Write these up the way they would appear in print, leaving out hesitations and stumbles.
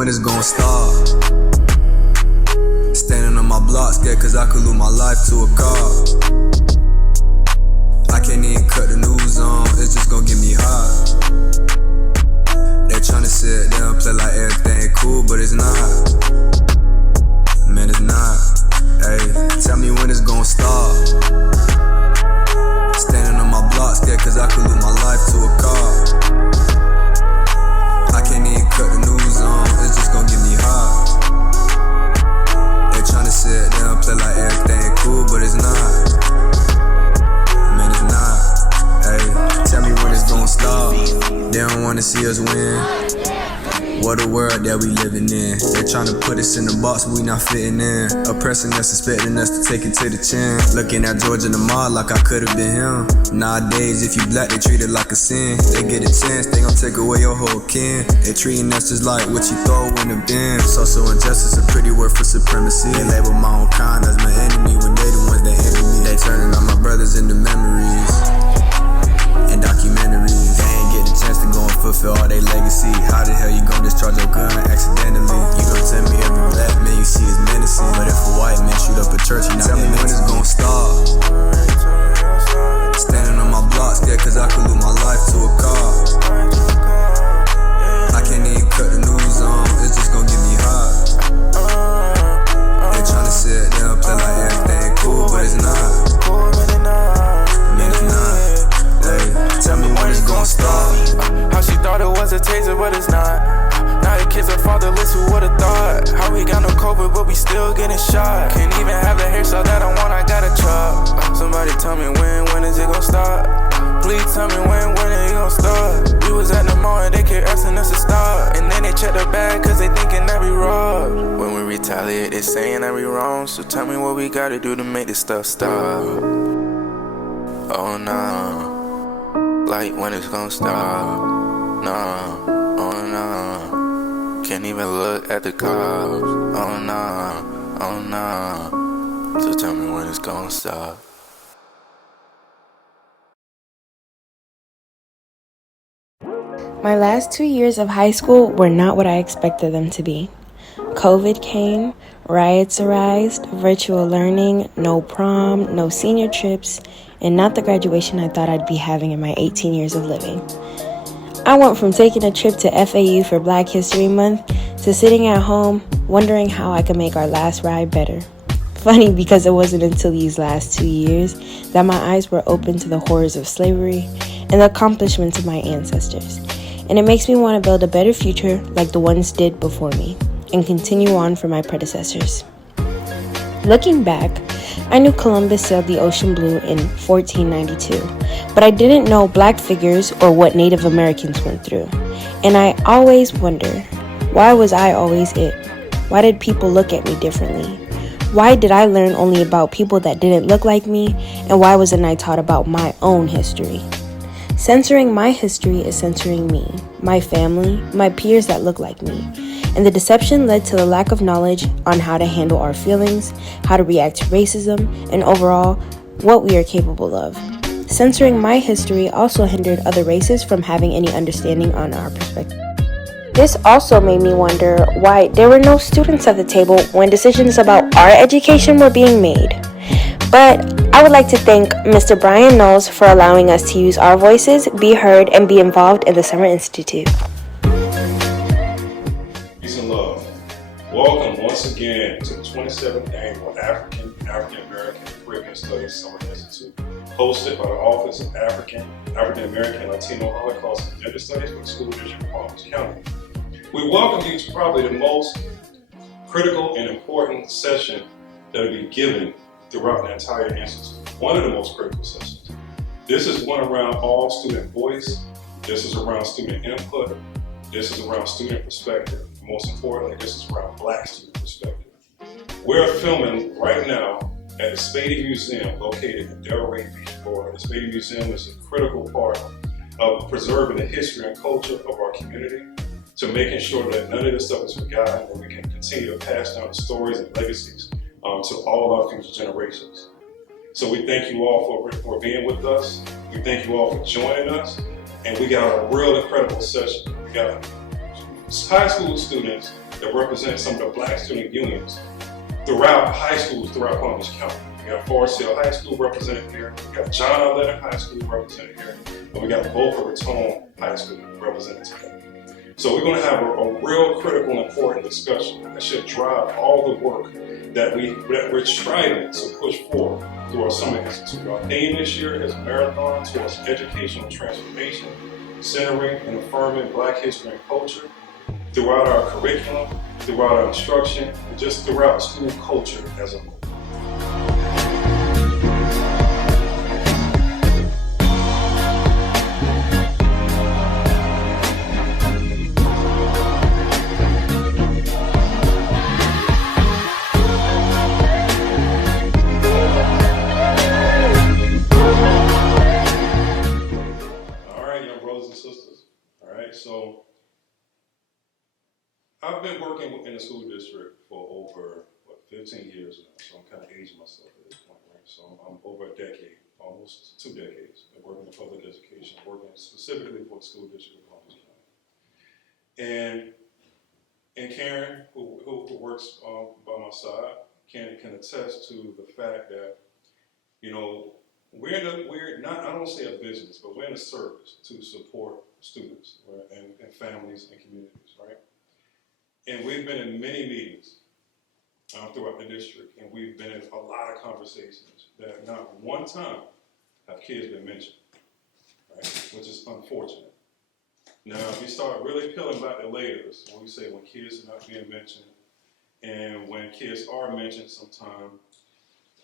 when it's gonna start. Standing on my block, scared cause I could lose my life to a car. I can't even cut the news on, it's just gonna get me hot. They tryna sit there and play like everything cool, but it's not. Man, it's not. Hey, tell me when it's gonna stop. Standing on my block, scared cause I could lose my life to a car. I can't even cut the news on, it's just gonna get me hot. They tryna sit there and play like everything cool, but it's not. Man, it's not. Hey, tell me when it's gonna stop. They don't wanna see us win. What a world that we living in. They tryna put us in the box, we not fitting in. Oppressing us, expecting us to take it to the chin. Looking at George in the mall like I could've been him. Nowadays, if you black, they treat it like a sin. They get a chance, they gon' take away your whole kin. They treating us just like what you throw in the bin. Social injustice, a pretty word for supremacy. They label my own kind as my enemy when they the ones that envy me. They turning all my brothers into memories and documentaries. They ain't get the chance to go and fulfill all their legacy. How the hell you gon' discharge your gun accidentally? You gon' tell me every black man you see is menacing. But if a white man shoot up a church, you not tell me when it's gon' stop. Standing on my block, scared cause I could lose my life to a car. I can't even cut the news on, it's just gon' get me hot. They tryna sit there and play like everything cool, but it's not. Man, it's not. Hey, tell me when it's gon' stop. How she thought it was a taser, but it's not. Now the kids are fatherless, who would've thought? How we got no COVID, but we still getting shot. Can't even have a hairstyle that I want, I gotta chop. Somebody tell me when is it gon' stop? Please tell me when is it gon' start? We was at the mall and they kept asking us to stop. And then they check the bag cause they thinking that we robbed. When we retaliate, they saying that we wrong. So tell me what we gotta do to make this stuff stop. Oh no. Like when it's gon' stop. No, oh no. Can't even look at the cops. Oh no, oh no. So tell me when it's gon' stop. My last 2 years of high school were not what I expected them to be. COVID came, riots arose, virtual learning, no prom, no senior trips, and not the graduation I thought I'd be having in my 18 years of living. I went from taking a trip to FAU for Black History Month to sitting at home wondering how I could make our last ride better. Funny because it wasn't until these last 2 years that my eyes were open to the horrors of slavery and the accomplishments of my ancestors. And it makes me want to build a better future like the ones did before me and continue on for my predecessors. Looking back, I knew Columbus sailed the ocean blue in 1492, but I didn't know Black figures or what Native Americans went through. And I always wonder, why was I always it? Why did people look at me differently? Why did I learn only about people that didn't look like me? And why wasn't I taught about my own history? Censoring my history is censoring me, my family, my peers that look like me. And the deception led to the lack of knowledge on how to handle our feelings, how to react to racism, and overall, what we are capable of. Censoring my history also hindered other races from having any understanding on our perspective. This also made me wonder why there were no students at the table when decisions about our education were being made. But I would like to thank Mr. Brian Knowles for allowing us to use our voices, be heard, and be involved in the Summer Institute. Peace and love. Welcome once again to the 27th Annual African American and Caribbean Studies Summer Institute, hosted by the Office of African American and Latino Holocaust and Gender Studies for the School District of Palm Beach County. We welcome you to probably the most critical and important session that will be given throughout the entire institute. One of the most critical sessions. This is one around all student voice. This is around student input. This is around student perspective. And most importantly, this is around Black student perspective. We're filming right now at the Spady Museum located in Delray Beach, Florida. The Spady Museum is a critical part of preserving the history and culture of our community, to making sure that none of this stuff is forgotten, and we can continue to pass down the stories and legacies to all our future generations. So we thank you all for being with us. We thank you all for joining us. And we got a real incredible session. We got high school students that represent some of the black student unions throughout high schools throughout Palm Beach County. We got Forest Hill High School represented here, we got John R. Lennon High School represented here, and we got Boca Raton High School represented here. So we're going to have a real critical and important discussion that should drive all the work that we're striving to push forward through our Summit Institute. Our theme this year is Marathon Towards Educational Transformation, centering and affirming Black history and culture throughout our curriculum, throughout our instruction, and just throughout school culture as a whole. So I've been working in the school district for over 15 years now, so I'm kind of aging myself at this point, right? So I'm over a decade, almost 2 decades, of working in public education, working specifically for the school district of Palm Beach County. And Karen, who works by my side, can attest to the fact that, you know, we're not, I don't say a business, but we're in a service to support students, right, and families and communities, right? And we've been in many meetings throughout the district, and we've been in a lot of conversations that not one time have kids been mentioned, right? Which is unfortunate. Now, if we start really peeling back the layers, when we say when kids are not being mentioned, and when kids are mentioned sometime,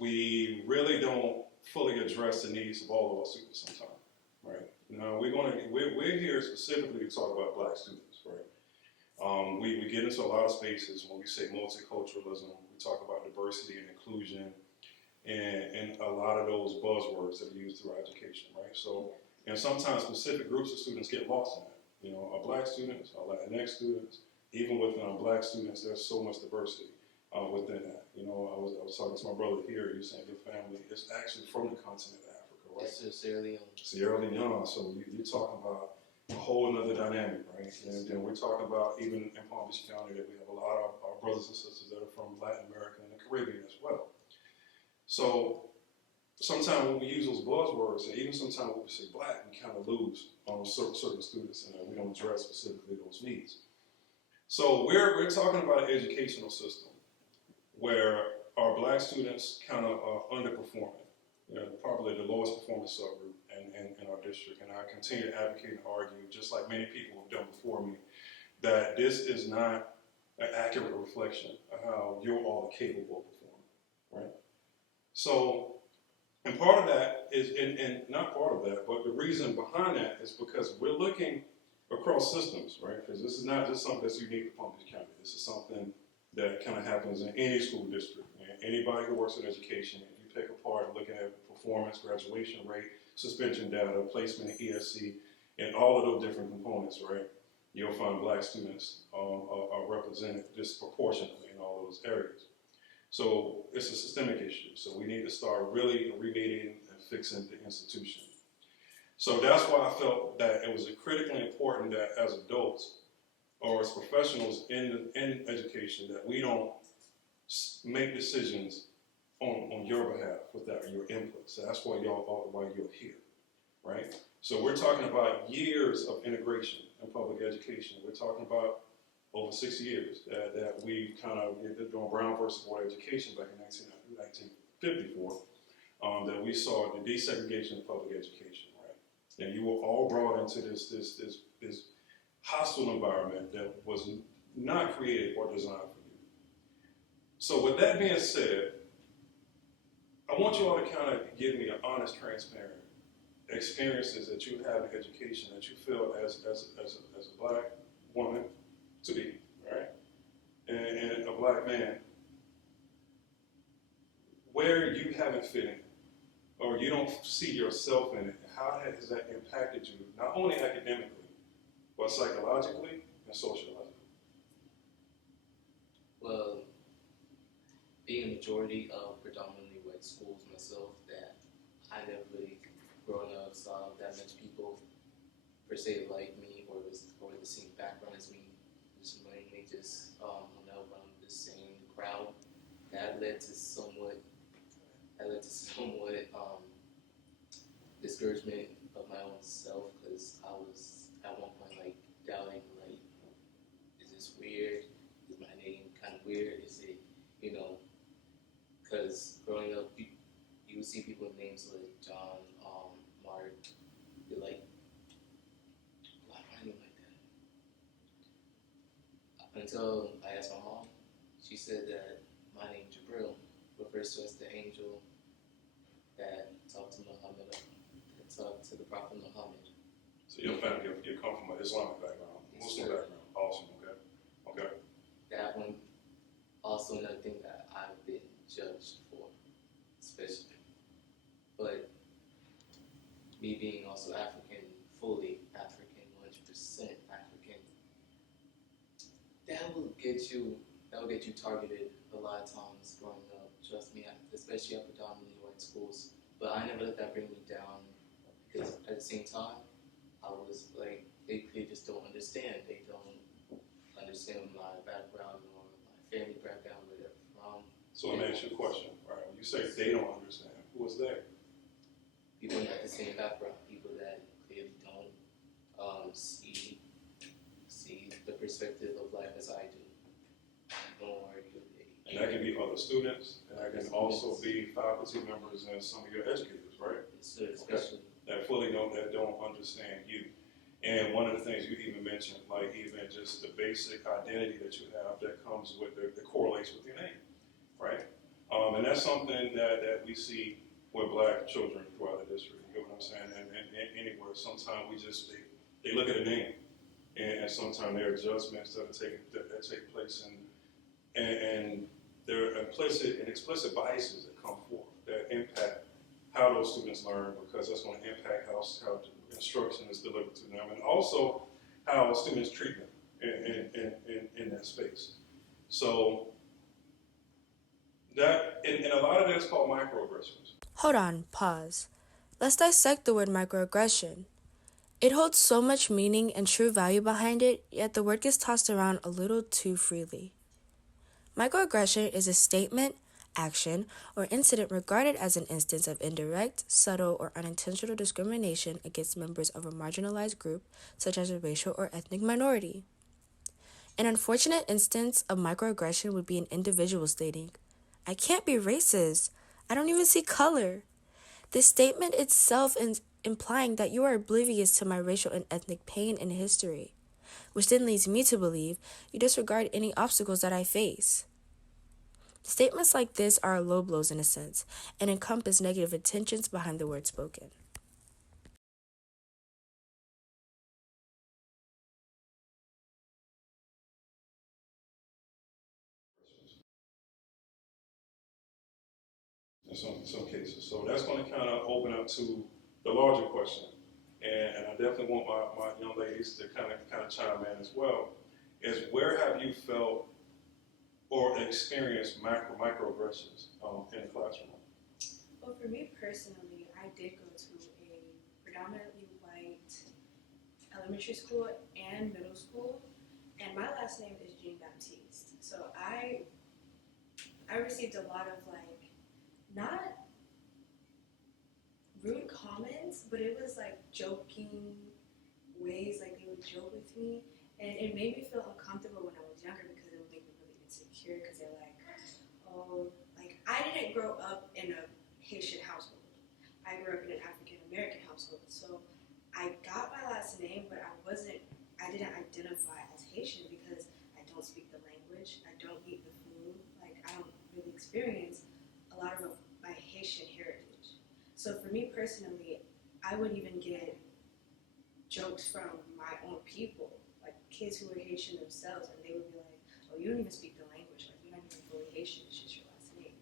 we really don't fully address the needs of all of our students sometimes, right? Now, we're here specifically to talk about Black students, right? We get into a lot of spaces when we say multiculturalism, we talk about diversity and inclusion, and a lot of those buzzwords that are used through education, right? So, and sometimes specific groups of students get lost in that. You know, our Black students, our Latinx students, even within our Black students, there's so much diversity within that. You know, I was talking to my brother here, he was saying your family is actually from the continent of Africa, right? It's Sierra Leone. Sierra Leone, so you're talking about a whole other dynamic, right? And then we're talking about, even in Palm Beach County, that we have a lot of our brothers and sisters that are from Latin America and the Caribbean as well. So sometimes when we use those buzzwords, and even sometimes when we say Black, we kind of lose certain students, and we don't address specifically those needs. So we're talking about an educational system where our Black students kind of are underperforming. You know, probably the lowest performing subgroup in our district, and I continue to advocate and argue, just like many people have done before me, that this is not an accurate reflection of how you're all capable of performing, right? So, and part of that is, and not part of that, but the reason behind that is because we're looking across systems, right? Because this is not just something that's unique to Palm Beach County. This is something that kind of happens in any school district. And anybody who works in education, if you pick apart looking at performance, graduation rate, suspension data, placement in ESC, and all of those different components, right, you'll find Black students are represented disproportionately in all those areas. So it's a systemic issue. So we need to start really remediating and fixing the institution. So that's why I felt that it was critically important that as adults or as professionals in education that we don't make decisions on your behalf without your input. So that's why why you're here, right? So we're talking about years of integration in public education. We're talking about over 6 years that we kind of did doing Brown versus Board education back in 1954, that we saw the desegregation of public education, right? And you were all brought into this hostile environment that was not created or designed for you. So with that being said, I want you all to kind of give me an honest, transparent experiences that you have in education that you feel as a Black woman to be, right? And a Black man, where you haven't fit in, or you don't see yourself in it, how has that impacted you, not only academically, but psychologically and sociologically? Well, being a majority of predominantly white schools myself, that I never really growing up saw that much people per se like me or the same background as me, just mainly just hung out around the same crowd. That led to somewhat discouragement of my own self, because I was at one point like doubting, like, is this weird? Is my name kind of weird? Is it, because growing up, you would see people with names like John, Mark. You're like, why do I name like that? Until I asked my mom, she said that my name Gibril refers to as the angel that talked to Muhammad, that talked to the Prophet Muhammad. So your family, you come from an Islamic background, Muslim background. Awesome. Okay. That one, also another thing that I've been judged for, especially. But me being also African, fully African, 100% African, that will get you targeted a lot of times growing up. Trust me, especially at predominantly white schools. But I never let that bring me down, because at the same time, I was like, they just don't understand. They don't understand my background or my family background, where they're from. So let me ask you a question. Right? When you say they don't understand, who is they? People not the same background, people that clearly don't see the perspective of life as I do, nor do they. And that can be other students, and that can also be faculty members and some of your educators, right? Especially. That don't understand you. And one of the things you even mentioned, like even just the basic identity that you have that comes with that correlates with your name, right? And that's something that we see with black children throughout the district. You get what I'm saying? And anywhere, sometimes they look at a name, and sometimes there are adjustments that take place, and there are implicit and explicit biases that come forth that impact how those students learn, because that's going to impact how instruction is delivered to them, and also how students treat them in that space. So that, and a lot of that's called microaggressions. Hold on, pause. Let's dissect the word microaggression. It holds so much meaning and true value behind it, yet the word gets tossed around a little too freely. Microaggression is a statement, action, or incident regarded as an instance of indirect, subtle, or unintentional discrimination against members of a marginalized group, such as a racial or ethnic minority. An unfortunate instance of microaggression would be an individual stating, "I can't be racist. I don't even see color." This statement itself is implying that you are oblivious to my racial and ethnic pain and history, which then leads me to believe you disregard any obstacles that I face. Statements like this are low blows in a sense, and encompass negative intentions behind the words spoken. In some cases. So that's going to kind of open up to the larger question. And I definitely want my young ladies to kind of chime in as well, is where have you felt or experienced microaggressions in the classroom? Well, for me personally, I did go to a predominantly white elementary school and middle school, and my last name is Jean-Baptiste. So I received a lot of not rude comments, but it was joking ways, they would joke with me, and it made me feel uncomfortable when I was younger, because it would make me really insecure, because they're I didn't grow up in a Haitian household. I grew up in an African American household, so I got my last name, but I didn't identify as Haitian because I don't speak the language, I don't eat the food, I don't really experience a lot of my Haitian heritage. So for me personally, I would even get jokes from my own people, kids who were Haitian themselves, and they would be like, "Oh, you don't even speak the language, you're not even fully Haitian, it's just your last name."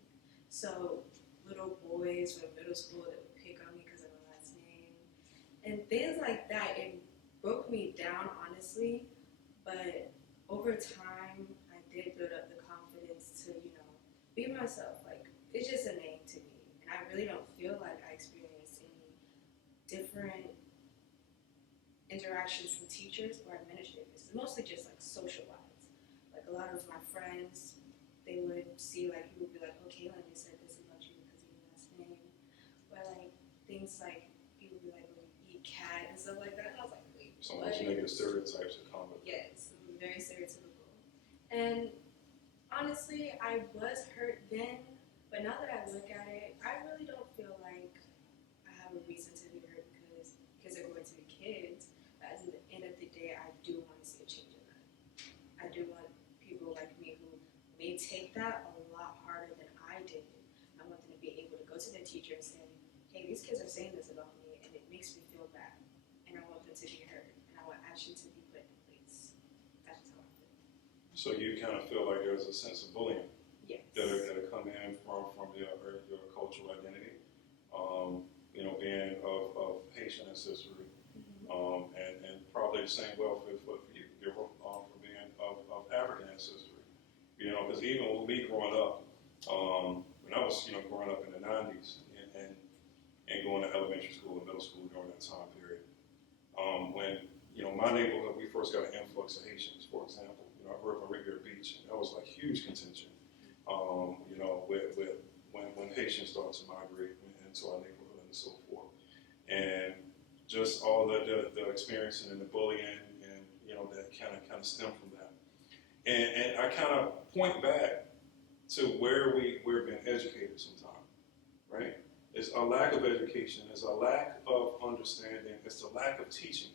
So little boys from middle school that would pick on me because of my last name, and things like that, it broke me down, honestly, but over time, I did build up the confidence to, be myself. It's just a name to me, and I really don't feel like I experienced any different interactions from teachers or administrators. It's mostly just socialized. like a lot of my friends, they would see like people would be like, okay, like they said this about you because of your last name, or like things like people would be like, well, you eat cat and stuff like that. And I was like, wait, Some of those negative stereotypes that come with it. yes, it was very stereotypical. And honestly, I was hurt then, but now that I look at it, I really don't feel like I have a reason to be hurt because kids are going to be kids. But at the end of the day, I do want to see a change in that. I do want people like me who may take that a lot harder than I did. I want them to be able to go to their teacher and say, hey, these kids are saying this about me and it makes me feel bad. And I want them to be heard and I want action to be put in place. That's just how I feel. So you kind of feel like there's a sense of bullying Yes. that are coming in from your cultural identity, being of Haitian ancestry, and probably the same for you, for being of African ancestry. Because even with me growing up, when I was growing up in the 90s and going to elementary school and middle school during that time period, when my neighborhood, we first got an influx of Haitians, for example. I grew up in Riviera Beach, and that was like huge contention. With when Haitians started to migrate into our neighborhood and so forth, and just all the experiencing and the bullying and that kind of stem from that, and I kind of point back to where we're being educated sometimes, right? It's a lack of education, it's a lack of understanding, it's a lack of teaching.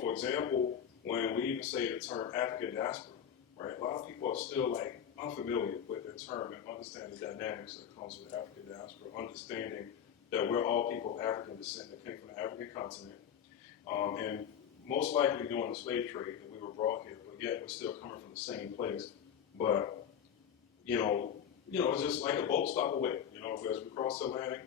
For example, when we even say the term African diaspora, right? A lot of people are still like unfamiliar with the term and understand the dynamics that comes with African diaspora, understanding that we're all people of African descent that came from the African continent, and most likely during the slave trade that we were brought here, but yet we're still coming from the same place. But it's just like a boat stop away. As we cross the Atlantic,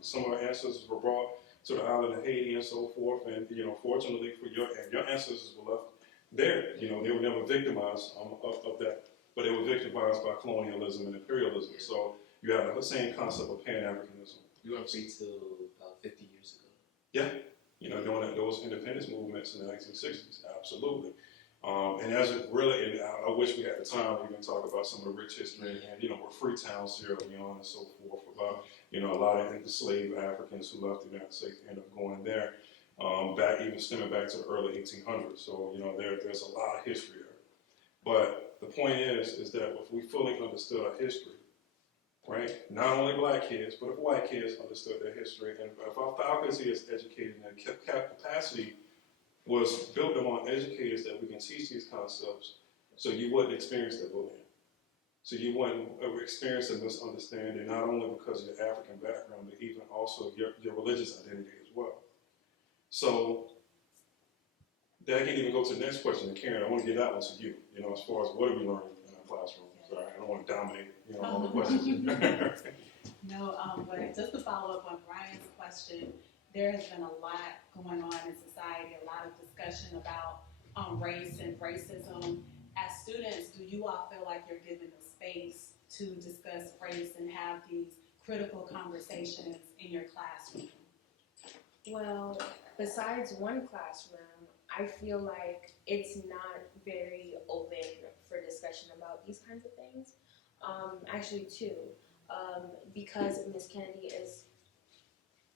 some of our ancestors were brought to the island of Haiti and so forth, and fortunately for your ancestors were left there. They were never victimized of that, but they were victimized by colonialism and imperialism. So you have the same concept of Pan-Africanism. You were free till about 50 years ago. Yeah, during those independence movements in the 1960s, absolutely. And as it really, and I wish we had the time to even talk about some of the rich history and where Freetown, Sierra Leone, and so forth, about a lot of enslaved Africans who left the United States end up going there. Even stemming back to the early 1800s. So, there's a lot of history there. But the point is that if we fully understood our history, right, not only black kids, but if white kids understood their history, and if our faculty is educated and capacity was built among educators that we can teach these concepts, so you wouldn't experience that bullying. So you wouldn't experience a misunderstanding, not only because of your African background, but even also your religious identity as well. So that can even go to the next question, and Karen, I want to get that one to you. As far as what are we learning in our classroom? Sorry, I don't want to dominate, all the questions. No, but just to follow up on Brian's question, there has been a lot going on in society, a lot of discussion about race and racism. As students, do you all feel like you're given the space to discuss race and have these critical conversations in your classroom? Well, besides one classroom, I feel like it's not very open for discussion about these kinds of things. Actually, two, because Miss Kennedy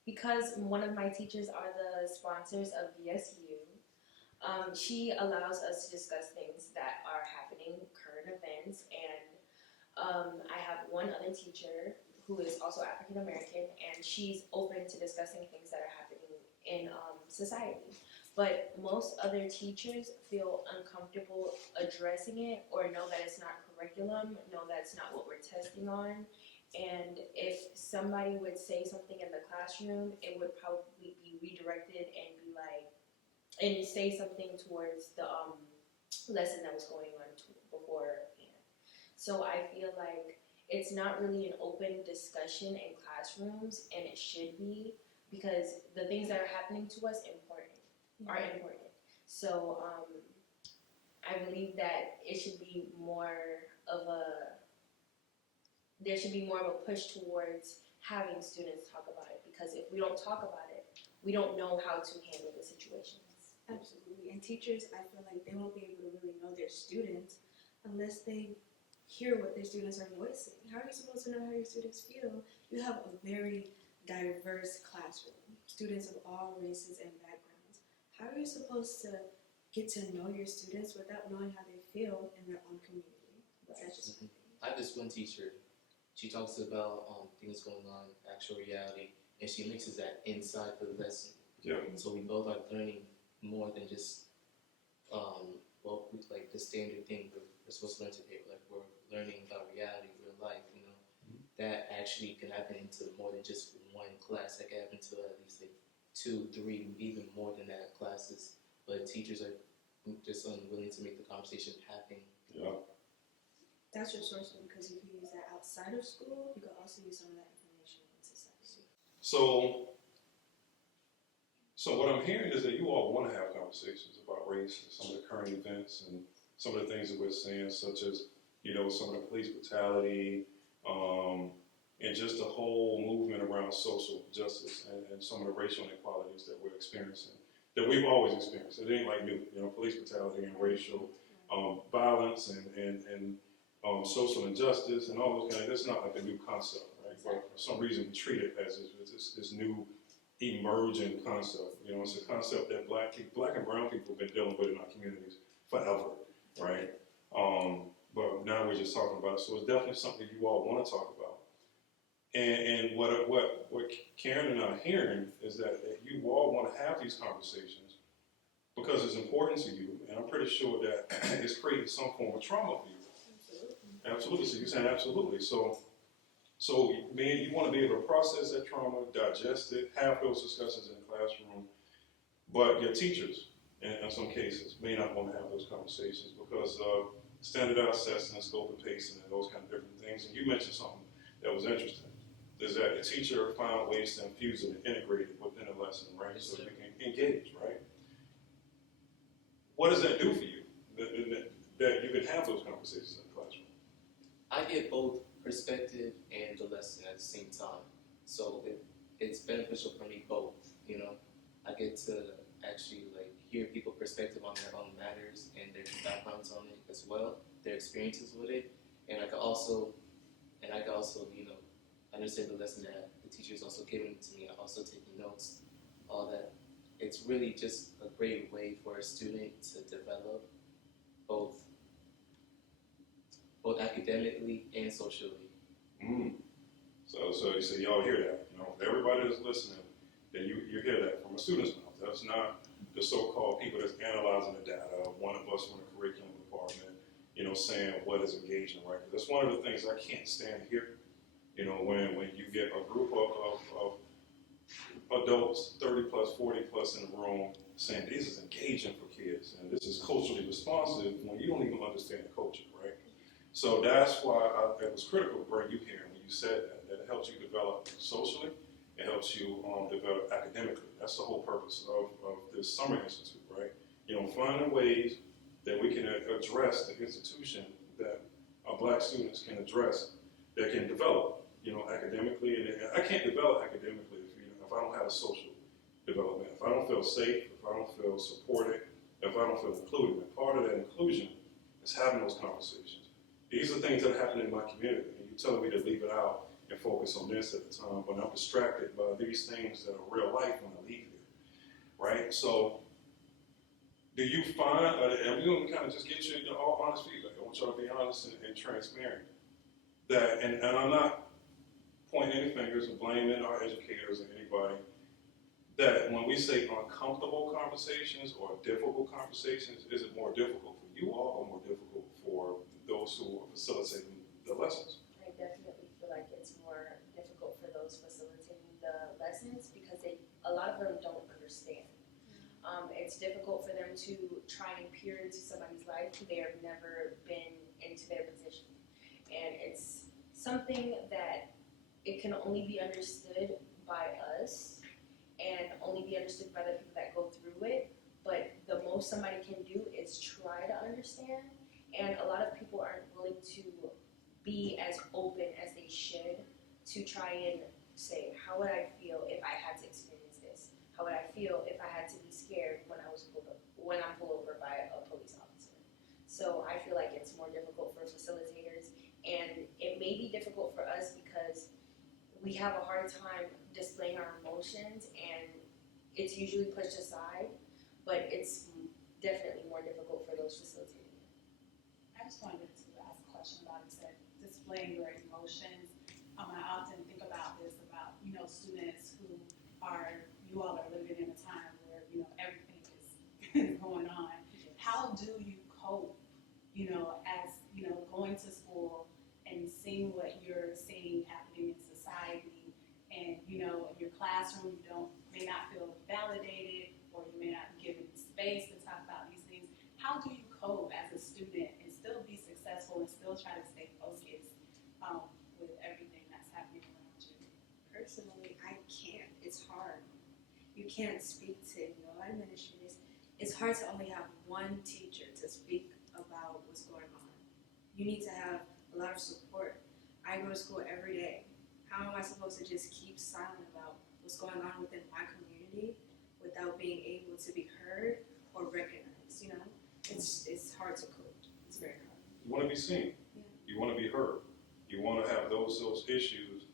because one of my teachers are the sponsors of VSU, she allows us to discuss things that are happening, current events, and I have one other teacher who is also African American, and she's open to discussing things that are happening in society. But most other teachers feel uncomfortable addressing it, or know that it's not curriculum, know that's not what we're testing on. And if somebody would say something in the classroom, it would probably be redirected and be like, and say something towards the lesson that was going on beforehand. So I feel like it's not really an open discussion in classrooms, and it should be, because the things that are happening to us are important. So I believe that it should be there should be more of a push towards having students talk about it, because if we don't talk about it, we don't know how to handle the situations. Absolutely. And teachers, I feel like they won't be able to really know their students unless they hear what their students are voicing. How are you supposed to know how your students feel? You have a very diverse classroom, students of all races and backgrounds. How are you supposed to get to know your students without knowing how they feel in their own community? That's just my thing. I have this one teacher. She talks about things going on, actual reality, and she mixes that inside the lesson. Yeah. So we both are learning more than just like the standard thing we're supposed to learn today. Like we're learning about reality, real life. That actually can happen into more than just one class. That can happen to at least like 2, 3, even more than that classes. But teachers are just unwilling to make the conversation happen. Yeah. That's resourceful because you can use that outside of school. You can also use some of that information in society. So what I'm hearing is that you all want to have conversations about race and some of the current events and some of the things that we're seeing, such as, some of the police brutality, and just the whole movement around social justice and some of the racial inequalities that we're experiencing, that we've always experienced. It ain't like new, police brutality and racial violence and social injustice and all those kind of, that's not like a new concept, right? But for some reason we treat it as this new emerging concept. It's a concept that black and brown people have been dealing with in our communities forever, right? But now we're just talking about it. So it's definitely something you all want to talk about. And what Karen and I are hearing is that you all want to have these conversations because it's important to you, and I'm pretty sure that it's creating some form of trauma for you. Absolutely. So you're saying absolutely. So man, you want to be able to process that trauma, digest it, have those discussions in the classroom, but your teachers, in some cases, may not want to have those conversations because of standardized assessment, scope and pacing, and those kind of different things. And you mentioned something that was interesting, is that the teacher found ways to infuse it and integrate it within a lesson, right? So you can engage, right? What does that do for you, that you can have those conversations in the classroom? I get both perspective and the lesson at the same time. So it's beneficial for me both, I get to actually hear people's perspective on their own matters and their backgrounds on it as well, their experiences with it. And I can also, understand the lesson that the teacher is also giving to me. I'm also taking notes, all that. It's really just a great way for a student to develop both academically and socially. So y'all hear that, everybody that's listening, then you hear that from a student's mouth. That's not the so-called people that's analyzing the data, one of us from the curriculum department, saying what is engaging, right? That's one of the things I can't stand here, when you get a group of adults, 30 plus, 40 plus in the room, saying this is engaging for kids and this is culturally responsive when you don't even understand the culture, right? So that's why it was critical to bring you here when you said that it helps you develop socially, it helps you develop academically. That's the whole purpose of this summer institute, right? Finding ways that we can address the institution that our black students can address, that can develop, academically. And I can't develop academically if I don't have a social development, if I don't feel safe, if I don't feel supported, if I don't feel included. And part of that inclusion is having those conversations. These are things that happen in my community, and you're telling me to leave it out and focus on this at the time, but I'm distracted by these things that are real life when I leave here, right? So, do you find, and we're going to kind of just get you all honest feedback. I want y'all to be honest and transparent. That, and I'm not pointing any fingers or blaming our educators or anybody, that when we say uncomfortable conversations or difficult conversations, is it more difficult for you all or more difficult for those who are facilitating the lessons? I definitely feel like it's more difficult for those facilitating the lessons because a lot of them don't understand. It's difficult for them to try and peer into somebody's life who they have never been into their position. And it's something that it can only be understood by us and only be understood by the people that go through it. But the most somebody can do is try to understand. And a lot of people aren't willing to be as open as they should to try and say, how would I feel if I had to experience this? How would I feel if I had to be scared when I was pulled up when I'm pulled over by a police officer. So I feel like it's more difficult for facilitators, and it may be difficult for us because we have a hard time displaying our emotions, and it's usually pushed aside, but it's definitely more difficult for those facilitating it. I just wanted to ask a question about, you said, displaying your emotions. I often think about this, about, students who you all are living in a time where, everything is going on. How do you cope, as, going to school and seeing what you're seeing happening in society, and, in your classroom, may not feel validated, or you may not be given space to talk about these things. How do you cope as a student and still be successful and still try to stay focused with everything that's happening around you? Personally, I can't. It's hard. You can't speak to administrators. It's hard to only have one teacher to speak about what's going on. You need to have a lot of support. I go to school every day. How am I supposed to just keep silent about what's going on within my community without being able to be heard or recognized? It's hard to cope. It's very hard. You want to be seen. Yeah. You want to be heard. You want to have those issues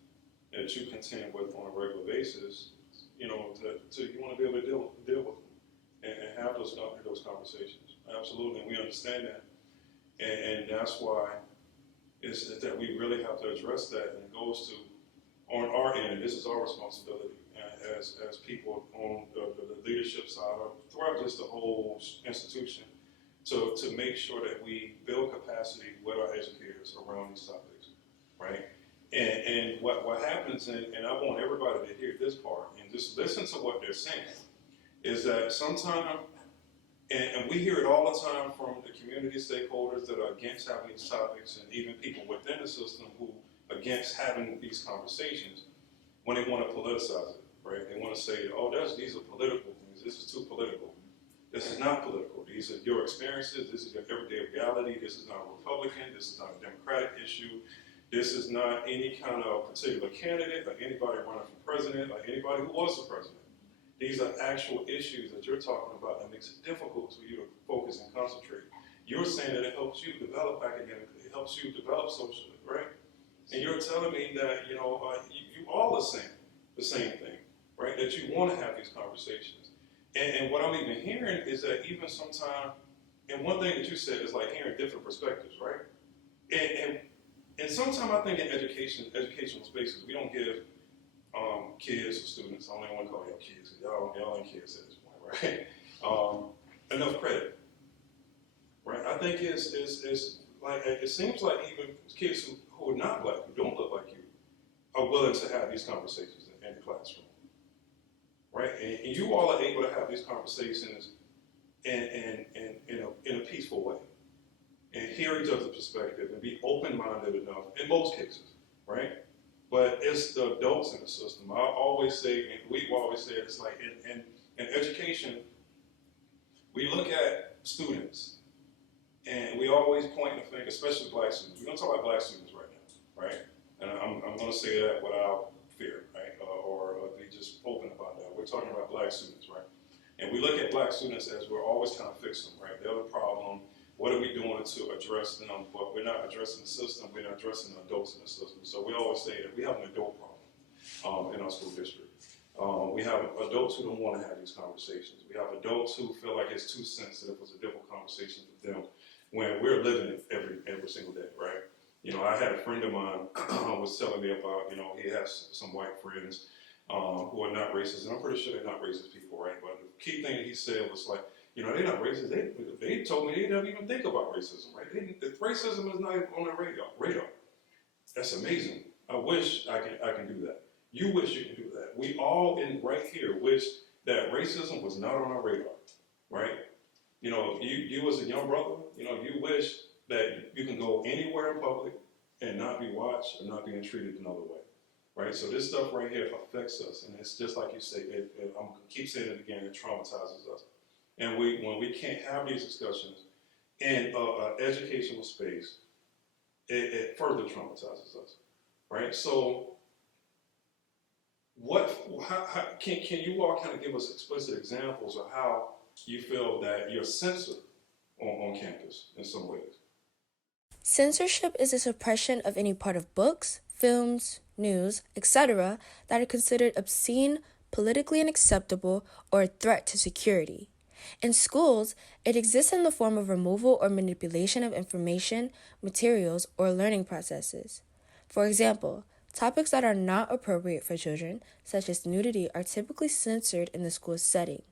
that you contend with on a regular basis. You want to be able to deal with them and have those conversations. Absolutely, and we understand that, and that's why it's that we really have to address that, and it goes to on our end. And this is our responsibility as people on the leadership side, or throughout just the whole institution, to make sure that we build capacity with our educators around these topics, right? And what happens, and I want everybody to hear this part and just listen to what they're saying, is that sometimes, and we hear it all the time from the community stakeholders that are against having these topics, and even people within the system who are against having these conversations, when they want to politicize it, right? They want to say, oh, these are political things. This is too political. This is not political. These are your experiences. This is your everyday reality. This is not a Republican. This is not a Democratic issue. This is not any kind of particular candidate, like anybody running for president, like anybody who was the president. These are actual issues that you're talking about that makes it difficult for you to focus and concentrate. You're saying that it helps you develop academically. It helps you develop socially, right? And you're telling me that, you all are saying the same thing, right? That you want to have these conversations. And what I'm even hearing is that even sometimes, and one thing that you said is like hearing different perspectives, right? And sometimes I think in educational spaces, we don't give kids or students, I don't want to call y'all kids, because y'all ain't kids at this point, right? Enough credit, right? I think it's like, it seems like even kids who are not black, who don't look like you, are willing to have these conversations in the classroom, right? And you all are able to have these conversations in a peaceful way, and hear each other's perspective, and be open-minded enough, in most cases, right? But it's the adults in the system. I always say, and we've always said, it's like in education, we look at students, and we always point the finger, especially black students. We're going to talk about black students right now, right? And I'm going to say that without fear, right? Or be just open about that. We're talking about black students, right? And we look at black students as we're always trying to fix them, right? They're the problem. What are we doing to address them? But we're not addressing the system. We're not addressing the adults in the system. So we always say that we have an adult problem in our school district. We have adults who don't want to have these conversations. We have adults who feel like it's too sensitive. It's a difficult conversation for them when we're living it every single day, right? I had a friend of mine was telling me about, he has some white friends who are not racist, and I'm pretty sure they're not racist people, right? But the key thing that he said was like, they're not racist. They told me they don't even think about racism, right? Racism is not on their radar. That's amazing. I wish I can do that. You wish you can do that. We all right here wish that racism was not on our radar, right? You as a young brother, you wish that you can go anywhere in public and not be watched or not being treated another way, right? So this stuff right here affects us, and it's just like you say. I'm keep saying it again. It traumatizes us. And when we can't have these discussions in an educational space, it further traumatizes us, right? So, how can you all kind of give us explicit examples of how you feel that you're censored on campus in some ways. Censorship is the suppression of any part of books, films, news, etc. that are considered obscene, politically unacceptable, or a threat to security. In schools, it exists in the form of removal or manipulation of information, materials, or learning processes. For example, topics that are not appropriate for children, such as nudity, are typically censored in the school setting.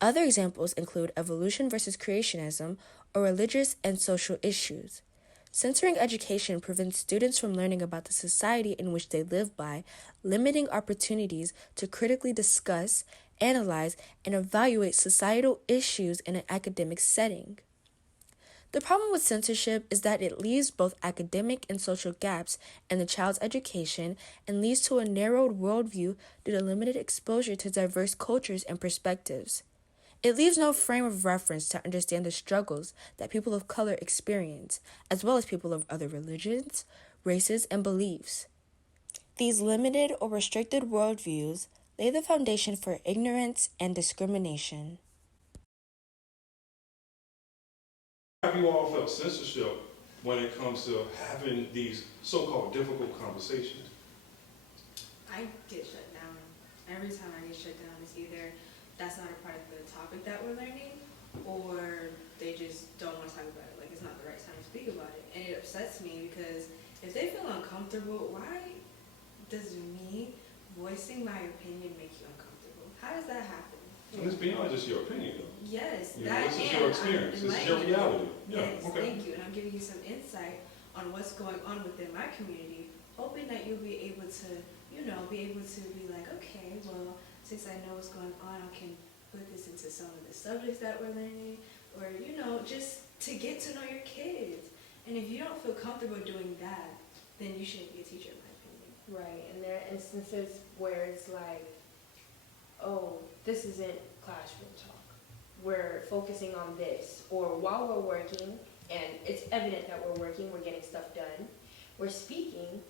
Other examples include evolution versus creationism or religious and social issues. Censoring education prevents students from learning about the society in which they live by limiting opportunities to critically discuss, analyze, and evaluate societal issues in an academic setting. The problem with censorship is that it leaves both academic and social gaps in the child's education and leads to a narrowed worldview due to limited exposure to diverse cultures and perspectives. It leaves no frame of reference to understand the struggles that people of color experience, as well as people of other religions, races, and beliefs. These limited or restricted worldviews lay the foundation for ignorance and discrimination. Have you all felt censorship when it comes to having these so-called difficult conversations? I get shut down. Every time I get shut down, it's either that's not a part of the topic that we're learning, or they just don't want to talk about it. Like, it's not the right time to speak about it. And it upsets me because if they feel uncomfortable, why does me voicing my opinion make you uncomfortable? How does that happen? And it's beyond just your opinion, though. Yes, Yeah, that this is and your experience. I'm This is your enlightening you. reality. Yeah, Yes, okay. thank you. And I'm giving you some insight on what's going on within my community, hoping that you'll be able to, be like, okay, well, since I know what's going on, I can put this into some of the subjects that we're learning, or, just to get to know your kids. And if you don't feel comfortable doing that, then you shouldn't be a teacher, in my opinion. Right, and there are instances where it's like, oh, this isn't classroom talk. We're focusing on this. Or while we're working, and it's evident that we're working, we're getting stuff done, we're speaking,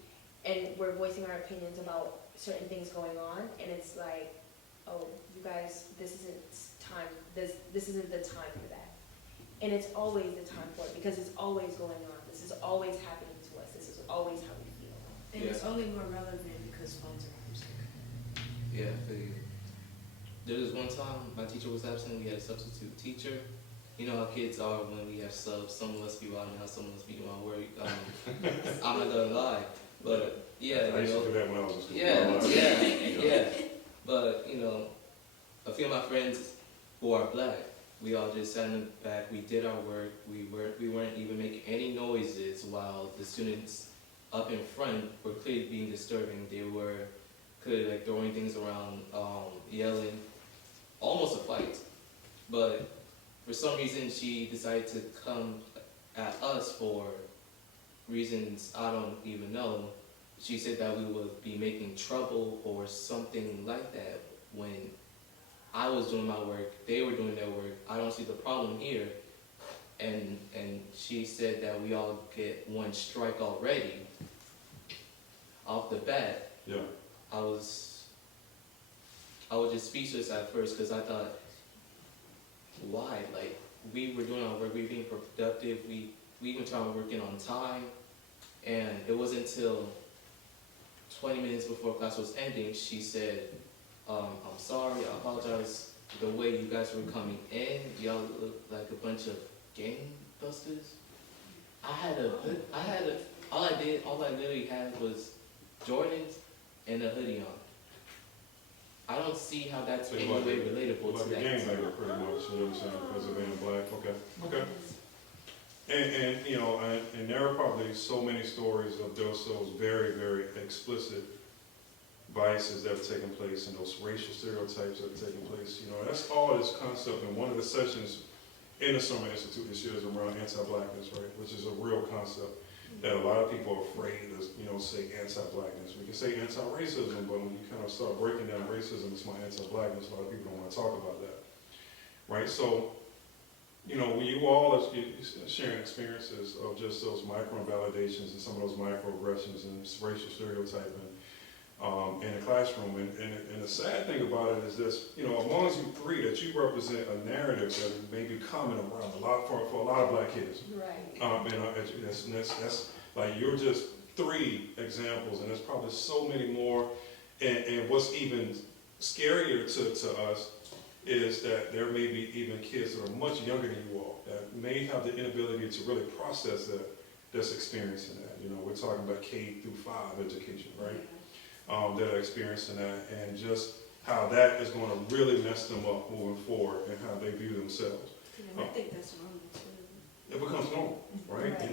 and we're voicing our opinions about certain things going on, and it's like, oh, you guys, this isn't the time for that. And it's always the time for it, because it's always going on. This is always happening to us. This is always how we feel. And it's only more relevant because phones are music. Yeah, I feel you. There was one time my teacher was absent. We had a substitute teacher. You know how kids are when we have subs. Some of us be wilding out, some of us be doing work. I'm not gonna lie, but yeah, I used to do that when I was in school. Yeah. But a few of my friends who are black, we all just sat in the back. We did our work. We weren't even making any noises while the students up in front were clearly being disturbing. They were clearly like throwing things around, yelling, almost a fight. But for some reason, she decided to come at us for reasons I don't even know. She said that we would be making trouble or something like that when I was doing my work, they were doing their work. I don't see the problem here. And she said that we all get one strike already off the bat. Yeah. I was just speechless at first because I thought, why? Like, we were doing our work, we were being productive, we even tried to work in on time, and it wasn't until 20 minutes before class was ending, she said, I'm sorry, I apologize the way you guys were coming in, y'all look like a bunch of gangbusters. All I literally had was Jordans and a hoodie on. I don't see how that's So any like way relatable like to a that. gangbanger, pretty much. You know what I'm saying? Because of being black. Okay. And there are probably so many stories of those very, very explicit biases that have taken place and those racial stereotypes that have taken place. That's all this concept. And one of the sessions in the Summer Institute this year is around anti-blackness, right? Which is a real concept that a lot of people are afraid to, say anti-blackness. We can say anti-racism, but when you kind of start breaking down racism, it's my anti-blackness. A lot of people don't want to talk about that, right? So, when you all are sharing experiences of just those micro invalidations and some of those microaggressions and racial stereotyping, in the classroom. And the sad thing about it is this, amongst you three, that you represent a narrative that may be common around a lot for a lot of black kids. Right. That's like, you're just three examples, and there's probably so many more. And what's even scarier to us is that there may be even kids that are much younger than you all that may have the inability to really process that's experiencing that. We're talking about K through 5 education, right? That are experiencing that, and just how that is going to really mess them up moving forward and how they view themselves. I think that's normal too. It becomes normal, right? Right.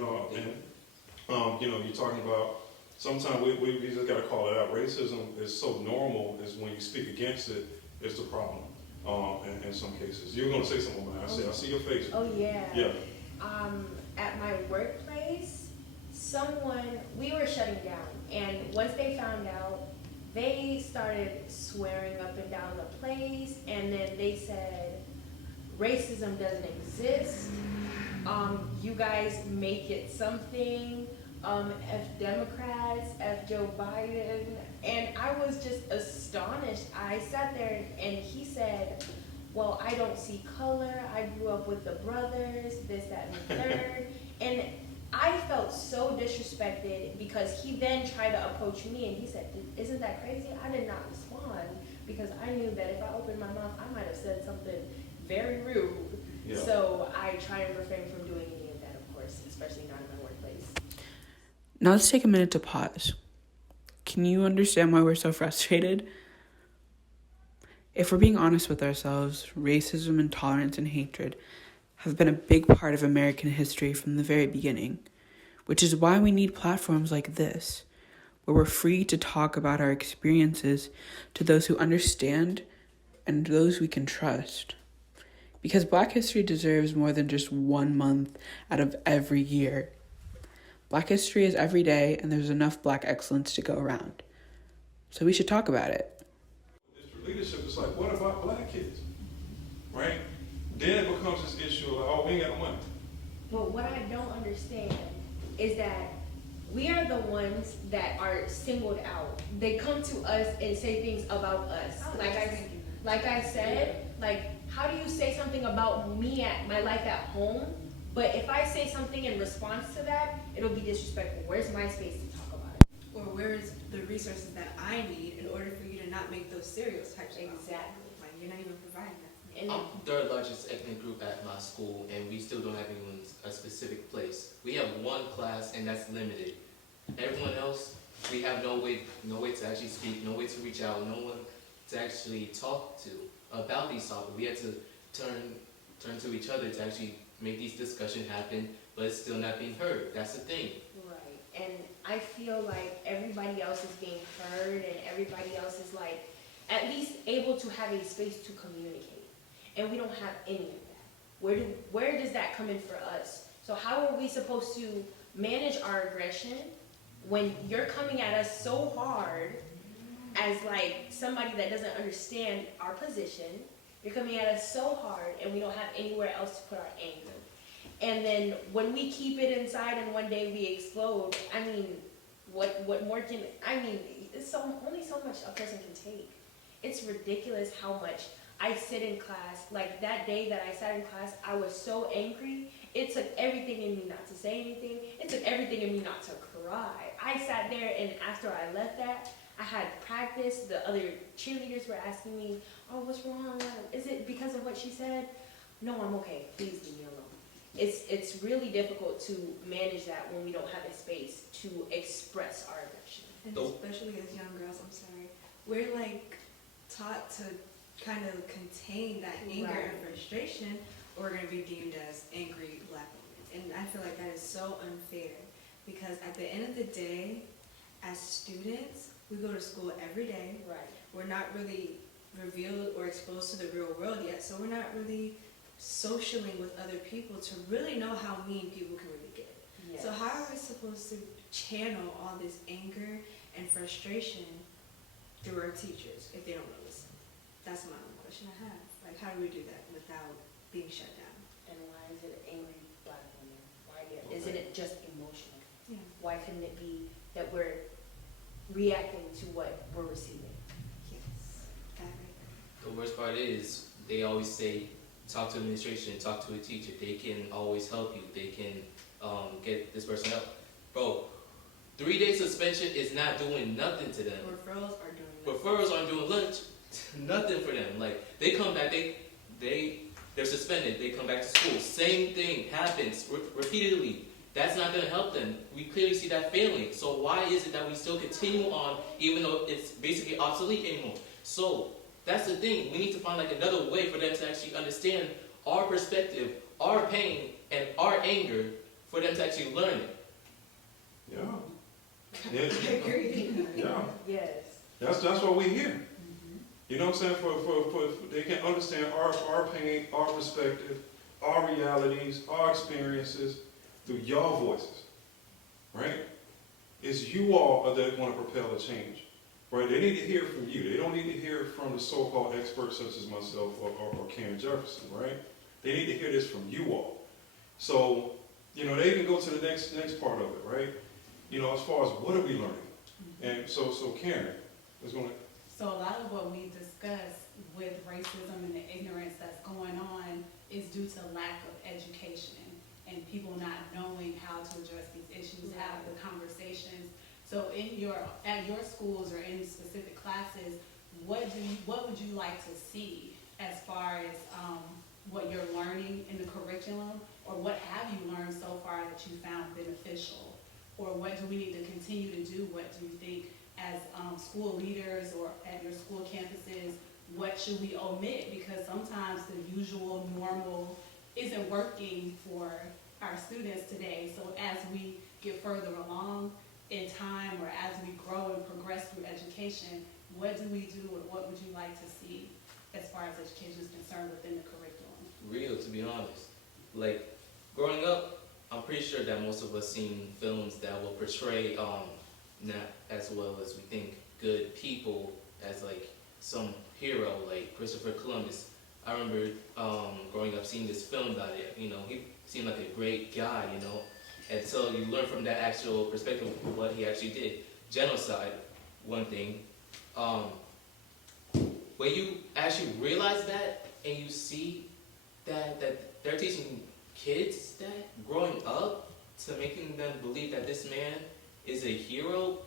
You're talking about, sometimes we just got to call it out. Racism is so normal, is when you speak against it, is the problem. In some cases. You were going to say something about that. I see your face. Oh yeah. Yeah. At my workplace, we were shutting down, and once they found out, they started swearing up and down the place, and then they said, racism doesn't exist, you guys make it something, F Democrats, F Joe Biden, and I was just astonished. I sat there and he said, well, I don't see color, I grew up with the brothers, this, that, and the third, and I felt so disrespected because he then tried to approach me and he said, isn't that crazy? I did not respond because I knew that if I opened my mouth, I might have said something very rude. Yeah. So I try and refrain from doing any of that, of course, especially not in my workplace. Now let's take a minute to pause. Can you understand why we're so frustrated? If we're being honest with ourselves, racism, intolerance, and hatred have been a big part of American history from the very beginning, which is why we need platforms like this, where we're free to talk about our experiences to those who understand and those we can trust. Because Black history deserves more than just 1 month out of every year. Black history is every day, and there's enough Black excellence to go around. So we should talk about it. District leadership is like, what about black kids? Right? Then it becomes this issue of, oh, we ain't got no money. But what I don't understand is that we are the ones that are singled out. They come to us and say things about us. Like I said, how do you say something about me at my life at home, but if I say something in response to that, it'll be disrespectful? Where's my space to talk about it? Or where's the resources that I need in order for you to not make those stereotypes? Exactly. Like, you're not even providing that. And I'm the third largest ethnic group at my school, and we still don't have anyone a specific place. We have one class, and that's limited. Everyone else, we have no way to actually speak, no way to reach out, no one to actually talk to about these topics. We had to turn to each other to actually make these discussions happen, but it's still not being heard. That's the thing. right. And I feel like everybody else is being heard, and everybody else is at least able to have a space to communicate. And we don't have any of that. Where does that come in for us? So how are we supposed to manage our aggression when you're coming at us so hard as somebody that doesn't understand our position? You're coming at us so hard and we don't have anywhere else to put our anger. And then when we keep it inside and one day we explode, what more can, it's only so much a person can take. It's ridiculous how much I sit in class. That day that I sat in class, I was so angry. It took everything in me not to say anything. It took everything in me not to cry. I sat there, and after I left that, I had practice. The other cheerleaders were asking me, oh, what's wrong? Is it because of what she said? No, I'm okay. Please leave me alone. It's really difficult to manage that when we don't have a space to express our aggression. And especially as young girls, I'm sorry, we're taught to kind of contain that anger and frustration, or we're going to be deemed as angry Black women. And I feel like that is so unfair, because at the end of the day, as students, we go to school every day. Right. We're not really revealed or exposed to the real world yet, so we're not really socialing with other people to really know how mean people can really get. Yes. So how are we supposed to channel all this anger and frustration through our teachers if they don't know listen? That's my only question I have. How do we do that without being shut down? And why is it angry Black women? Why isn't it just emotional? Yeah. Why couldn't it be that we're reacting to what we're receiving. Yes. That right. The worst part is they always say, talk to administration, talk to a teacher. They can always help you. They can get this person help. Bro, 3-day suspension is not doing nothing to them. Referrals are doing that. Referrals aren't doing lunch. Nothing for them. Like, they come back, they're suspended. They come back to school. Same thing happens repeatedly. That's not going to help them. We clearly see that failing. So why is it that we still continue on even though it's basically obsolete anymore? So that's the thing. We need to find like another way for them to actually understand our perspective, our pain, and our anger for them to actually learn it. Yeah. Yeah. Yes. That's why we're here. You know what I'm saying? For they can understand our pain, our perspective, our realities, our experiences through y'all voices. Right? It's you all that want to propel a change. Right? They need to hear from you. They don't need to hear from the so-called experts such as myself or Kailynn Jefferson, right? They need to hear this from you all. So, you know, they can go to the next part of it, right? You know, as far as what are we learning? And so Karen is going to... So a lot of what we discuss with racism and the ignorance that's going on is due to lack of education and people not knowing how to address these issues, have the conversations. So at your schools or in specific classes, what would you like to see as far as what you're learning in the curriculum, or what have you learned so far that you found beneficial, or what do we need to continue to do? What do you think as school leaders or at your school campuses, what should we omit? Because sometimes the usual normal isn't working for our students today. So as we get further along in time, or as we grow and progress through education, what do we do, or what would you like to see as far as education is concerned within the curriculum? Real, to be honest. Like, growing up, I'm pretty sure that most of us seen films that will portray not as well as we think good people as like some hero like Christopher Columbus. I remember growing up seeing this film about it. You know, he seemed like a great guy, you know. And so you learn from that actual perspective of what he actually did. Genocide, one thing. When you actually realize that and you see that they're teaching kids that growing up to making them believe that this man is a hero,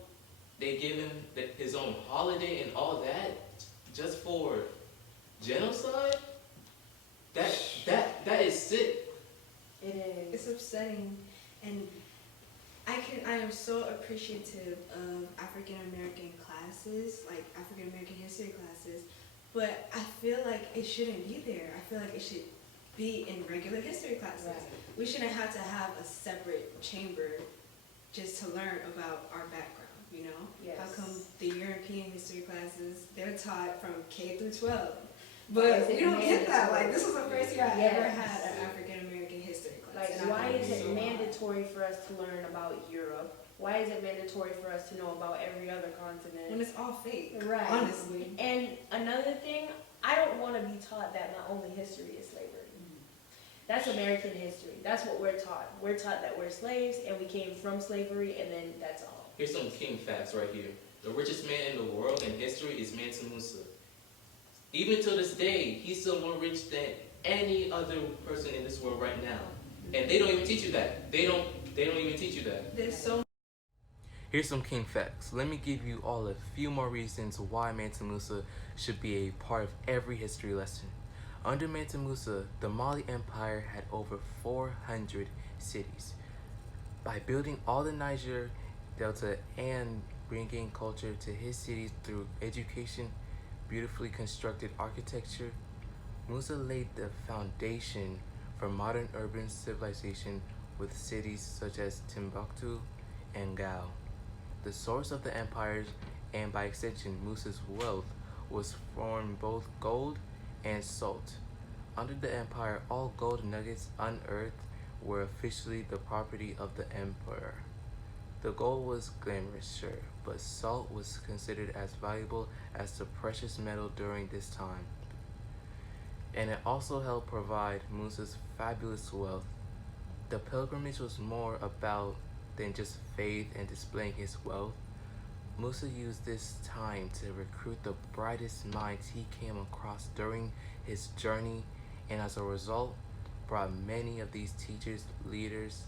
they give him his own holiday and all that just for genocide? That is sick. It is. It's upsetting, and I am so appreciative of African American classes, like African American history classes, but I feel like it shouldn't be there. I feel like it should be in regular history classes. Right. We shouldn't have to have a separate chamber just to learn about our background, you know? Yes. How come the European history classes, they're taught from K through 12? But we don't get that. Like, this was the first year I ever had an African American history class. Like, and I why thought is was it so mandatory for us to learn about Europe? Why is it mandatory for us to know about every other continent? when it's all fake, Right. honestly. And another thing, I don't want to be taught that not only history is slavery. That's American history. That's what we're taught. We're taught that we're slaves and we came from slavery, and then that's all. Here's some king facts right here. The richest man in the world in history is Mansa Musa. Even to this day, he's still more rich than any other person in this world right now. And they don't even teach you that. They don't even teach you that. There's so Here's some king facts. Let me give you all a few more reasons why Mansa Musa should be a part of every history lesson. Under Mansa Musa, the Mali Empire had over 400 cities. By building all the Niger Delta and bringing culture to his cities through education, beautifully constructed architecture, Musa laid the foundation for modern urban civilization with cities such as Timbuktu and Gao. The source of the empires, and by extension Musa's wealth, was from both gold and salt. Under the empire, all gold nuggets unearthed were officially the property of the emperor. The gold was glamorous, sure, but salt was considered as valuable as the precious metal during this time. And it also helped provide Musa's fabulous wealth. The pilgrimage was more about than just faith and displaying his wealth, Musa used this time to recruit the brightest minds he came across during his journey, and as a result, brought many of these teachers, leaders,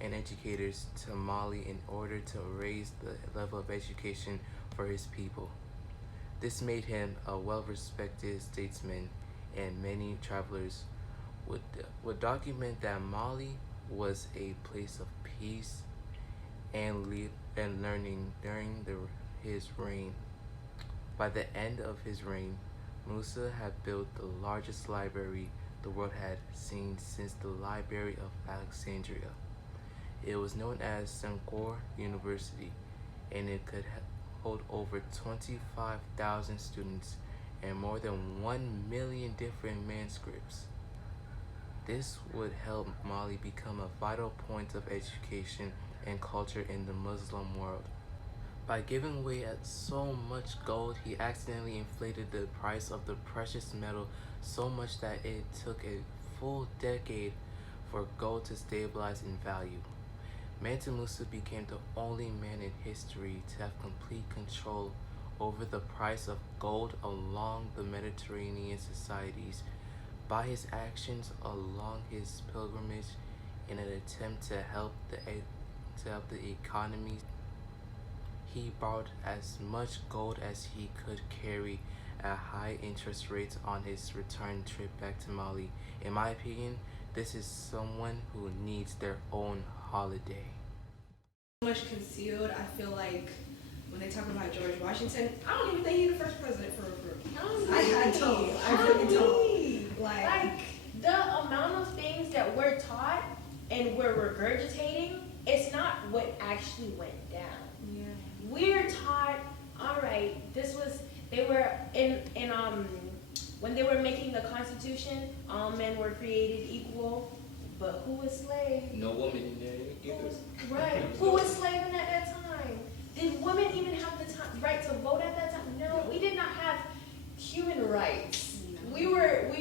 and educators to Mali in order to raise the level of education for his people. This made him a well-respected statesman, and many travelers would document that Mali was a place of peace and learning during his reign. By the end of his reign, Musa had built the largest library the world had seen since the Library of Alexandria. It was known as Sankore University, and it could hold over 25,000 students and more than 1 million different manuscripts. This would help Mali become a vital point of education and culture in the Muslim world. By giving away so much gold, he accidentally inflated the price of the precious metal so much that it took a full decade for gold to stabilize in value. Mansa Musa became the only man in history to have complete control over the price of gold along the Mediterranean societies. By his actions along his pilgrimage in an attempt to help the economy, he borrowed as much gold as he could carry at high interest rates on his return trip back to Mali. In my opinion, this is someone who needs their own holiday. So much concealed. I feel like when they talk about George Washington, I don't even think he's the first president for I don't. I really don't. Like the amount of things that we're taught and we're regurgitating, it's not what actually went down. Yeah. We're taught, all right, they were when they were making the Constitution, all men were created equal, but who was slave? No woman in there either. Right. Who was slaving at that time? Did women even have the right to vote at that time? No, we did not have human rights. We were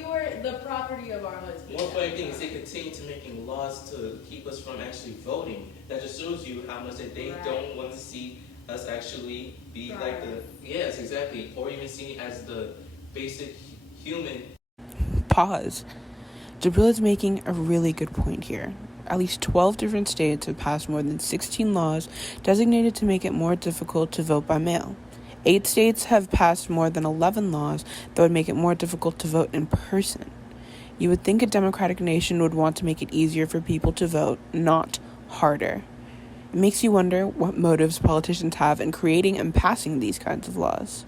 the property of our husbands. One funny thing is they continue to making laws to keep us from actually voting. That just shows you how much that they don't want to see us actually be like the, yes, exactly, or even seen as the basic human. Pause. Gibril is making a really good point here. At least 12 different states have passed more than 16 laws designated to make it more difficult to vote by mail. 8 states have passed more than 11 laws that would make it more difficult to vote in person. You would think a democratic nation would want to make it easier for people to vote, not harder. It makes you wonder what motives politicians have in creating and passing these kinds of laws.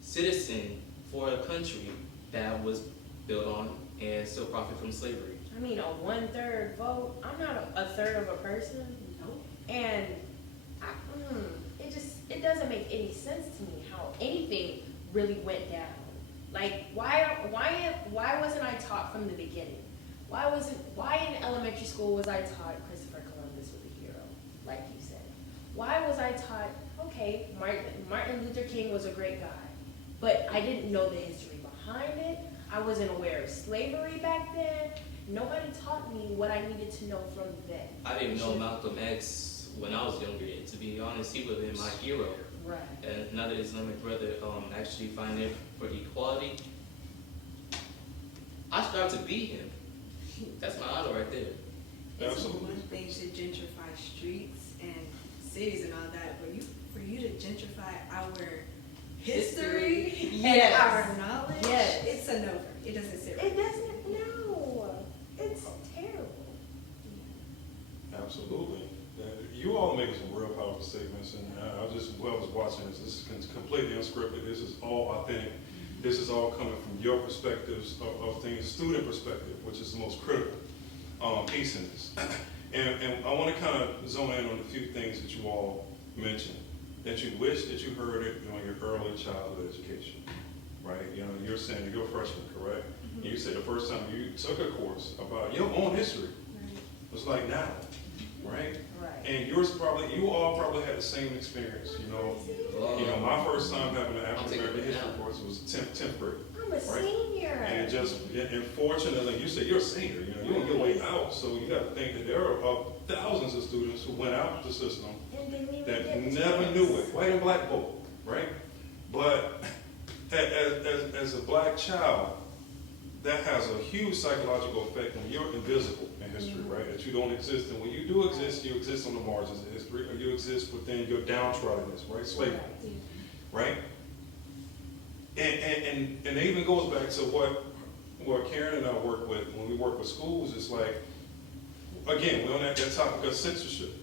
Citizen for a country that was built on and still profit from slavery. I mean, a 1/3 vote. I'm not a third of a person. Nope. And it doesn't make any sense to me how anything really went down. Like, why wasn't I taught from the beginning? Why in elementary school was I taught Christopher Columbus was a hero, like you said? Why was I taught, okay, Martin Luther King was a great guy, but I didn't know the history behind it. I wasn't aware of slavery back then. Nobody taught me what I needed to know from then. I didn't know Malcolm X when I was younger. To be honest, he would have been my hero. Right. And another Islamic brother actually fighting for equality. I strive to be him. That's my idol right there. It's Absolutely. one thing to gentrify streets and cities and all that, but for you to gentrify our history and our knowledge, it's a no. It doesn't sit right. It doesn't, no. It's terrible. Absolutely. You all making some real powerful statements, and I was watching this. This is completely unscripted. This is all authentic. This is all coming from your perspectives of things, student perspective, which is the most critical piece in this. And I want to kind of zone in on a few things that you all mentioned that you wish that you heard it during your early childhood education, right? You know, you're saying you're a freshman, correct? Mm-hmm. You said the first time you took a course about your own history was like now, right? Right. And you all probably had the same experience, you know. My first time having an African American history course was 10th grade. I'm a senior. And unfortunately, you say you're a senior, you're on your way out, so you got to think that there are thousands of students who went out the system that never knew it, white and black both, right? But as a black child, that has a huge psychological effect when you're invisible in history, right? That you don't exist, and when you do exist, you exist on the margins of history, or you exist within your downtroddenness, right? Slavery, right? And it even goes back to what Karen and I work with when we work with schools. It's like, again, we're on that topic of censorship,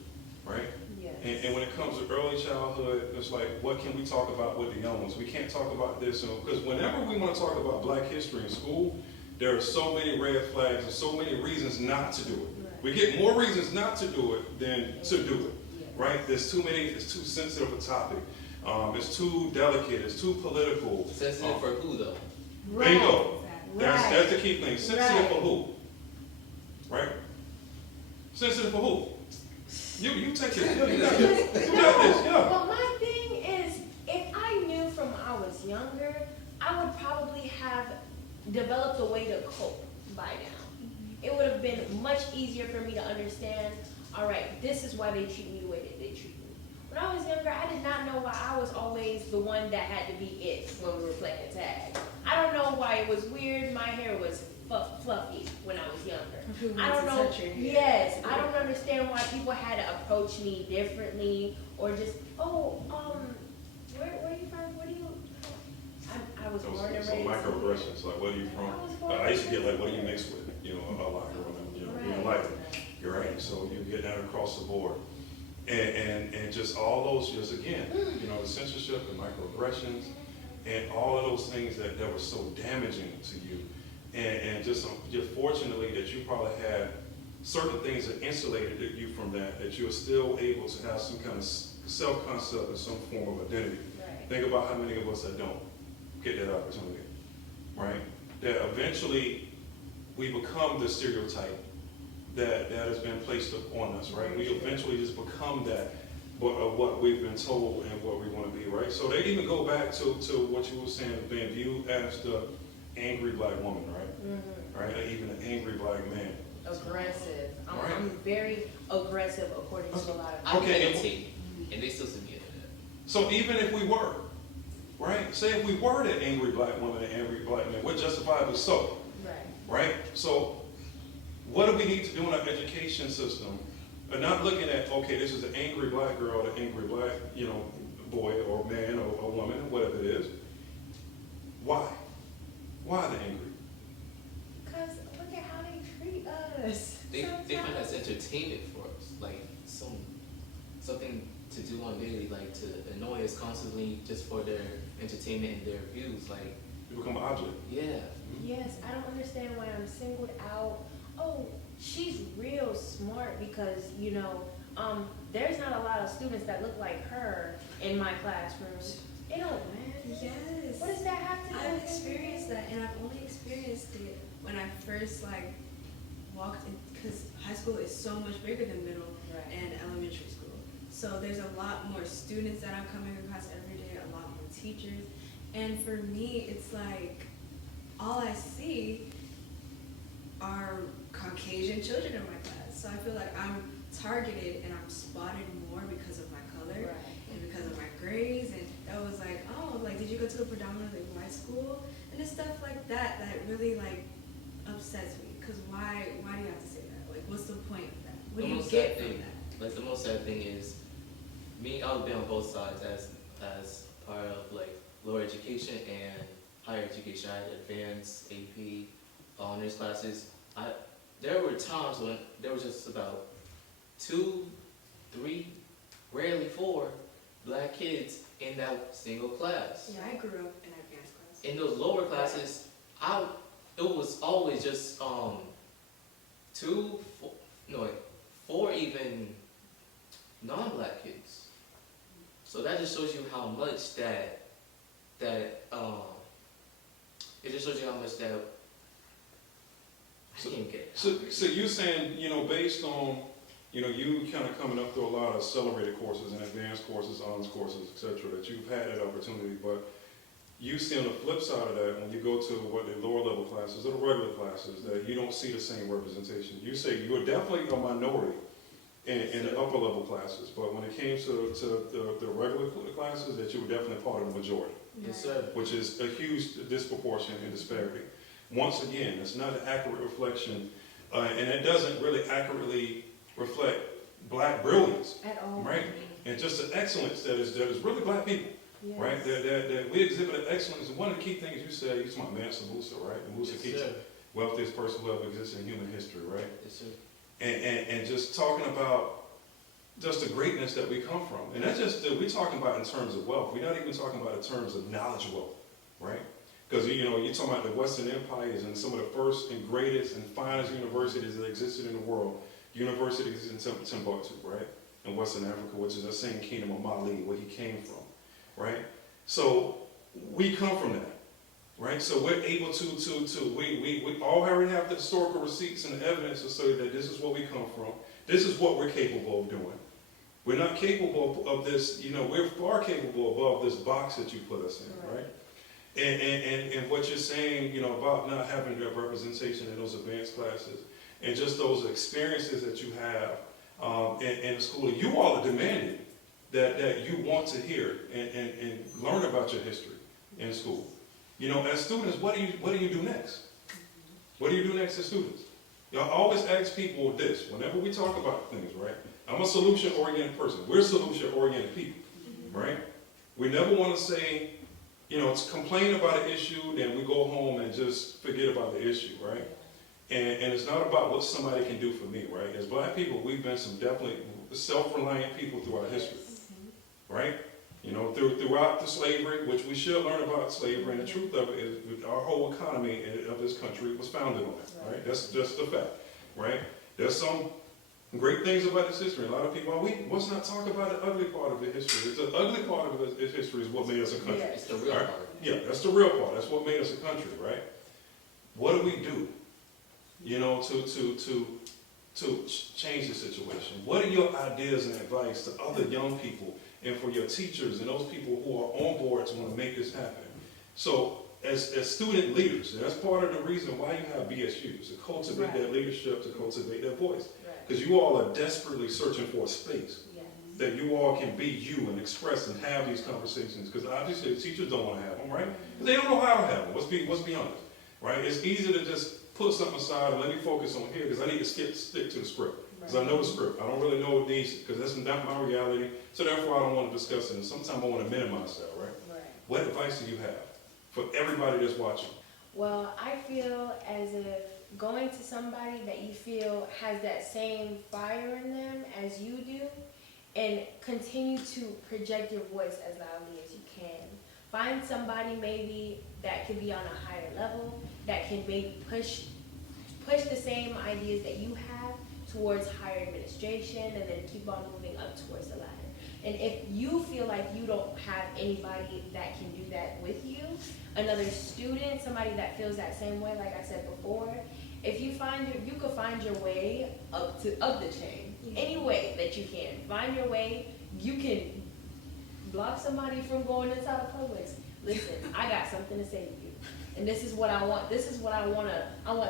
right? Yes. And when it comes to early childhood, it's like, what can we talk about with the young ones? We can't talk about this, because whenever we want to talk about black history in school, there are so many red flags and so many reasons not to do it. Right. We get more reasons not to do it than to do it, right? There's too many, it's too sensitive a topic. It's too delicate, it's too political. Sensitive for who though? Bingo. Right. That's the key thing. Sensitive for who? Right? Sensitive for who? You take this. You got this. Yeah. Well, my thing is, if I knew from I was younger, I would probably have developed a way to cope by now. It would have been much easier for me to understand, all right, this is why they treat me the way that they treat me. When I was younger, I did not know why I was always the one that had to be it when we were playing tag. I don't know why it was weird. My hair was fluffy when I was younger. I don't know. Yes, I don't understand why people had to approach me differently, or just, where are you from? What do you? I was born and raised. So microaggressions, like, where are you from? I used to get like, what do you mix with? A lot growing up. You don't like it. You're right. So you get that across the board. And just all those, just again, the censorship and microaggressions and all of those things that were so damaging to you. And just fortunately that you probably had certain things that insulated you from that you're still able to have some kind of self-concept and some form of identity. Right. Think about how many of us that don't get that opportunity, right? That eventually we become the stereotype that has been placed upon us, right? We eventually just become that, what we've been told and what we want to be, right? So they even go back to what you were saying, being viewed as the angry black woman, right? Mm-hmm. Right? Or even an angry black man. Aggressive. I'm very aggressive according to a lot of people. Okay, and they still see me as that. So even if we were, right? Say if we were that angry black woman and angry black man, we're justifiably so. Right? So what do we need to do in our education system? And not looking at, okay, this is an angry black girl, or an angry black, boy or man or woman, whatever it is. Why? Why are they angry? Because look at how they treat us. They find that's entertainment for us, like something to do on daily, like to annoy us constantly just for their entertainment and their views, like. You become an object. Yeah. Yes, I don't understand why I'm singled out. Oh, she's real smart because, there's not a lot of students that look like her in my classrooms. It don't matter. Yes. What does that have to do? I've experienced that, and I've only experienced it when I first walked in, because high school is so much bigger than middle and elementary school. So there's a lot more students that I'm coming across every day, a lot more teachers. And for me, it's like, all I see are Caucasian children in my class. So I feel like I'm targeted and I'm spotted more because of my color and because of my grades. And that was like, did you go to a predominantly white school? And it's stuff like that really upsets me. Because why do you have to say that? Like, what's the point of that? What do you get from that? Like, the most sad thing is, I've been on both sides as part of lower education and higher education. I had advanced, AP, honors classes. There were times when there was just about 2, 3, rarely 4 black kids in that single class. Yeah, I grew up in advanced classes. In those lower classes, it was always just 4 even non-black kids. So that just shows you how much it just shows you how much that I can't get. So you're saying, based on, you kind of coming up through a lot of accelerated courses and advanced courses, honors courses, etc., that you've had that opportunity, but you see on the flip side of that, when you go to what the lower level classes or the regular classes, that you don't see the same representation. You say you are definitely a minority in the upper level classes, but when it came to the regular classes, that you were definitely part of the majority. Yes, sir. Which is a huge disproportion and disparity. Once again, it's not an accurate reflection, and it doesn't really accurately reflect black brilliance, At all. right? And just the excellence that is really black people, Yes. right? That we exhibit excellence. And one of the key things you said, you talking about Mansa Musa, right? And Musa Yes, Keita, sir. wealthiest person who ever existed in human history, right? Yes, sir. And just talking about just the greatness that we come from. And that's just, we're talking about in terms of wealth. We're not even talking about in terms of knowledge wealth, right? Because, you're talking about the Western empires and some of the first and greatest and finest universities that existed in the world. Universities in Timbuktu, right? In Western Africa, which is the same kingdom of Mali, where he came from, right? So we come from that, right? So we're able we already have the historical receipts and the evidence to say that this is where we come from. This is what we're capable of doing. We're not capable of this, we're far capable above this box that you put us in, right? And what you're saying, about not having that representation in those advanced classes and just those experiences that you have in the school, you all are demanding that you want to hear and learn about your history in school. As students, what do you do next? What do you do next as students? Y'all always ask people this, whenever we talk about things, right? I'm a solution-oriented person. We're solution-oriented people, right? We never want to say, complain about an issue, then we go home and just forget about the issue, right? And it's not about what somebody can do for me, right? As black people, we've been some definitely self-reliant people throughout history, right? Throughout the slavery, which we should learn about slavery, and the truth of it is our whole economy of this country was founded on it, right? That's just a fact, right? There's some great things about this history. A lot of people let's not talk about the ugly part of the history. The ugly part of its history is what made us a country. It's the real right? part. Yeah, that's the real part. That's what made us a country, right? What do we do, to change the situation? What are your ideas and advice to other young people and for your teachers and those people who are on board to want to make this happen? So as student leaders, and that's part of the reason why you have BSUs, to cultivate that leadership, to cultivate that voice. Because you all are desperately searching for a space that you all can be you and express and have these conversations. Because obviously the teachers don't want to have them, right? Because they don't know how to have them. Let's be honest, right? It's easy to just put something aside and let me focus on here because I need to stick to the script. Because I know the script. I don't really know what needs, because that's not my reality. So therefore I don't want to discuss it. And sometimes I want to minimize that, right? What advice do you have for everybody that's watching? Well, I feel as if going to somebody that you feel has that same fire in them as you do, and continue to project your voice as loudly as you can. Find somebody maybe that can be on a higher level, that can maybe push the same ideas that you have towards higher administration, and then keep on moving up towards the ladder. And if you feel like you don't have anybody that can do that with you, another student, somebody that feels that same way, like I said before, if you could find your way up the chain, any way that you can. Find your way. You can block somebody from going inside of Publix. Listen, I got something to say to you. And this is what I want. This is what I want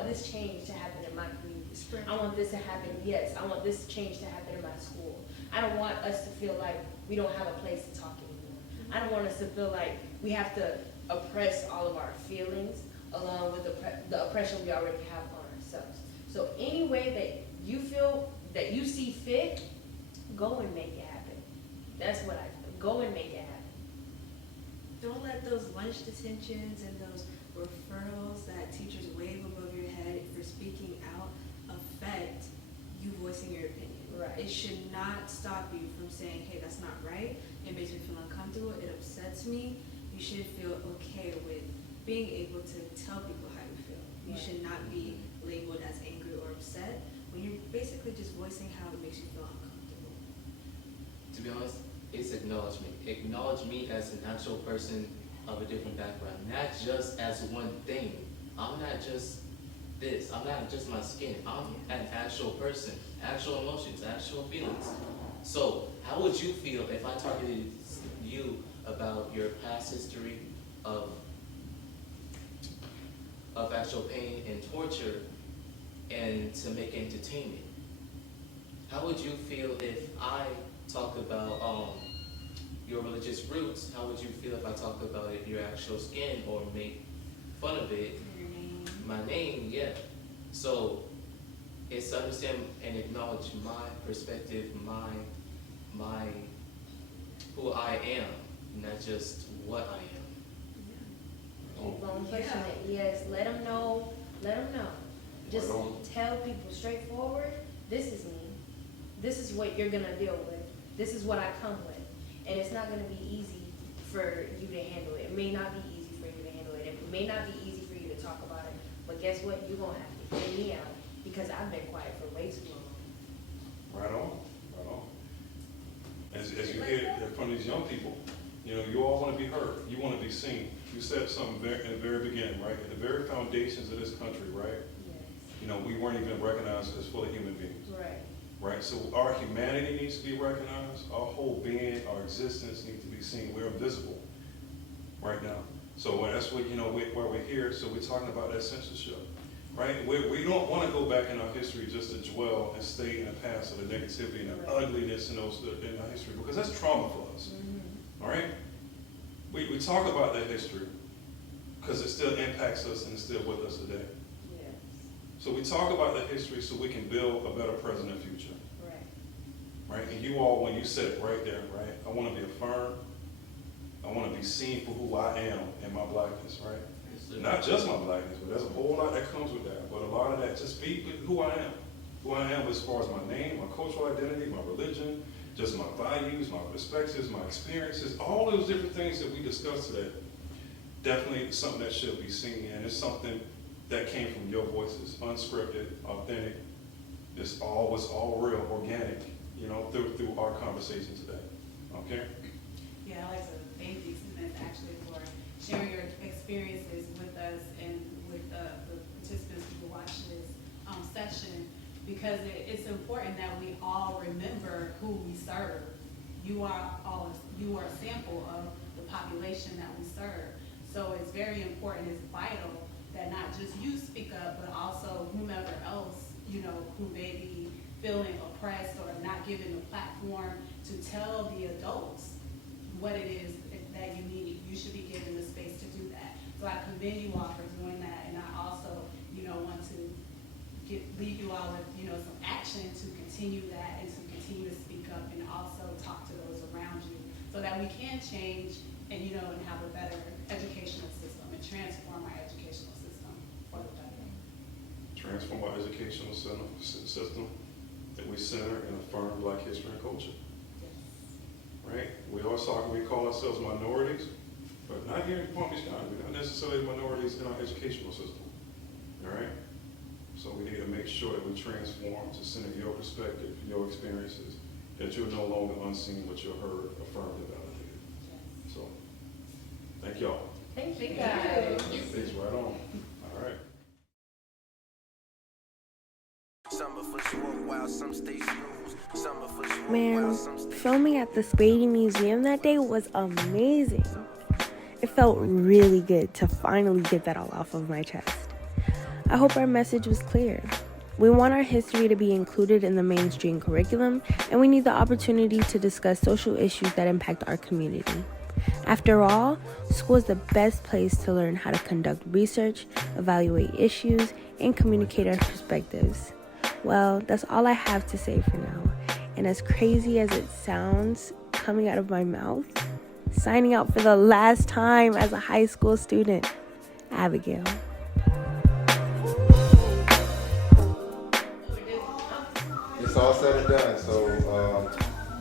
this change to happen in my community. I want this to happen, yes. I want this change to happen in my school. I don't want us to feel like we don't have a place to talk anymore. I don't want us to feel like we have to oppress all of our feelings along with the oppression we already have on ourselves. So any way that you feel that you see fit, go and make it happen. That's what I feel. Go and make it happen. Don't let those lunch detentions and those referrals that teachers wave above your head for speaking out affect you voicing your opinion. Right. It should not stop you from saying, hey, that's not right. It makes me feel uncomfortable. It upsets me. You should feel okay with being able to tell people how you feel. You should not be labeled as angry or upset when you're basically just voicing how it makes you feel uncomfortable. To be honest, it's acknowledgement. Acknowledge me as an actual person of a different background, not just as one thing. I'm not just this. I'm not just my skin. I'm an actual person, actual emotions, actual feelings. So how would you feel if I targeted you about your past history, of actual pain and torture and to make entertainment. How would you feel if I talk about your religious roots? How would you feel if I talk about your actual skin or make fun of it? Your name. My name, yeah. So it's to understand and acknowledge my perspective, my who I am, not just what I am. Keep on pushing it. Yes, let them know. Just tell people straightforward, this is me. This is what you're gonna deal with. This is what I come with. And it's not gonna be easy for you to handle it. It may not be easy for you to handle it. It may not be easy for you to talk about it. But guess what? You're gonna have to hear me out because I've been quiet for way too long. Right on. As you hear from these young people, you all want to be heard. You want to be seen. You said something in the very beginning, right? At the very foundations of this country, right? Yes. We weren't even recognized as fully human beings. Right. Right? So our humanity needs to be recognized. Our whole being, our existence needs to be seen. We're invisible right now. So that's what, where we're here. So we're talking about that censorship. Right? We don't want to go back in our history just to dwell and stay in the past of the negativity and the ugliness in our history, because that's trauma for us. Mm-hmm. All right? We talk about that history because it still impacts us and it's still with us today. Yes. So we talk about the history so we can build a better present and future. Right. Right? And you all, when you said it right there, right? I want to be affirmed. I want to be seen for who I am in my blackness, right? Not just my blackness, but there's a whole lot that comes with that. But a lot of that, just be who I am. Who I am as far as my name, my cultural identity, my religion, just my values, my perspectives, my experiences, all those different things that we discussed today. Definitely something that should be seen, and it's something that came from your voices, unscripted, authentic. It's all real, organic, through our conversation today. Okay? Yeah, I'd like to thank these students actually for sharing your experiences with us and with the participants who will watch this session, because it's important that we all remember who we serve. You are a sample of the population that we serve. So it's very important, it's vital that not just you speak up, but also whomever else, who may be feeling oppressed or not given the platform to tell the adults what it is that you need. You should be given the space to do that. So I commend you all for doing that, and I also, want to leave you all with, some action to continue that and to continue to speak up and also talk to those around you so that we can change and, and have a better educational system and transform our educational system for the better. Transform our educational system that we center and affirm Black history and culture. Yes. Right? We call ourselves minorities, but not here in Palm Beach County. We're not necessarily minorities in our educational system. All right? So we need to make sure that we transform to center your perspective, your experiences, that you're no longer unseen, but you're heard, affirmed, and validated. Yes. So, thank y'all. Thank you guys. It's right on. All right. Man, filming at the Spady Museum that day was amazing. It felt really good to finally get that all off of my chest. I hope our message was clear. We want our history to be included in the mainstream curriculum, and we need the opportunity to discuss social issues that impact our community. After all, school is the best place to learn how to conduct research, evaluate issues, and communicate our perspectives. Well, that's all I have to say for now. And as crazy as it sounds coming out of my mouth, signing out for the last time as a high school student, Abigail. It's all said and done, so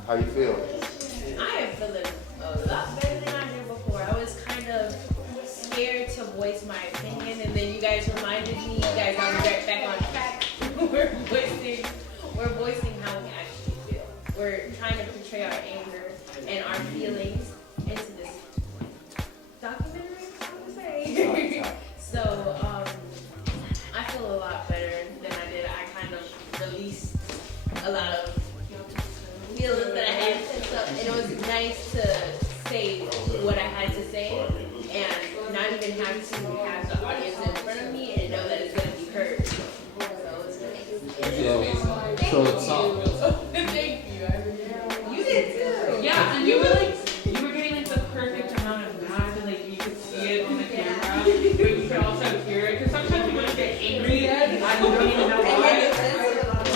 how you feel? I am feeling a lot better than I did before. I was kind of scared to voice my opinion, and then you guys reminded me, you guys got me right back on track. We're voicing how we actually feel. We're trying to portray our anger and our feelings into this documentary, I would say. So I feel a lot better than I did. I kind of released a lot of feelings that I had pent up, and it was nice to say what I had to say and than have to have the audience in front of me and know that it's gonna be heard. So it's nice. So Thank you. You did too. Yeah, and you were getting like the perfect amount of mad, and like you could see it on the camera, but you could also hear it. Because sometimes people just get angry and you don't even know why.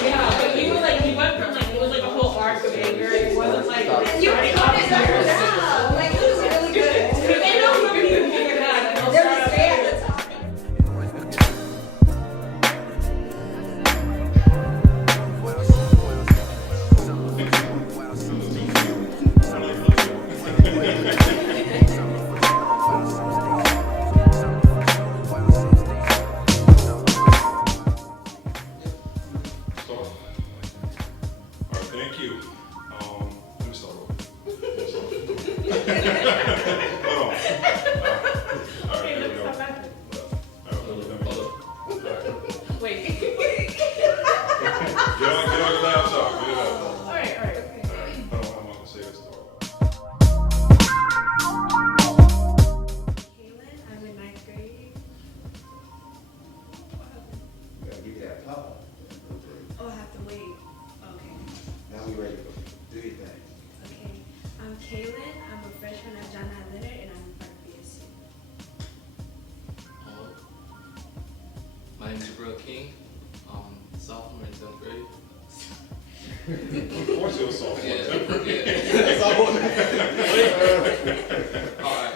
Yeah, but you were like, you went from like, it was like a whole arc of anger. It wasn't like You were starting coming off back here. down. Like, it was really good. Because they know when people get mad, and they'll There start was up stay there. at the top. So, all right, thank you. Let me start over. Hold on. All right, here we go. Wait. Get on your laptop. Get it up. All right. All right, I'm gonna say this story. Kailynn, I'm in 9th grade. we got pop. Oh, I have to wait. Okay. Now we ready for do your thing. Okay. I'm Kailynn. I'm a freshman at John I. Leonard, and I'm in Park BSC. My name is Gibril King, sophomore in 10th grade. Of course, it was sophomore. Yeah. All right.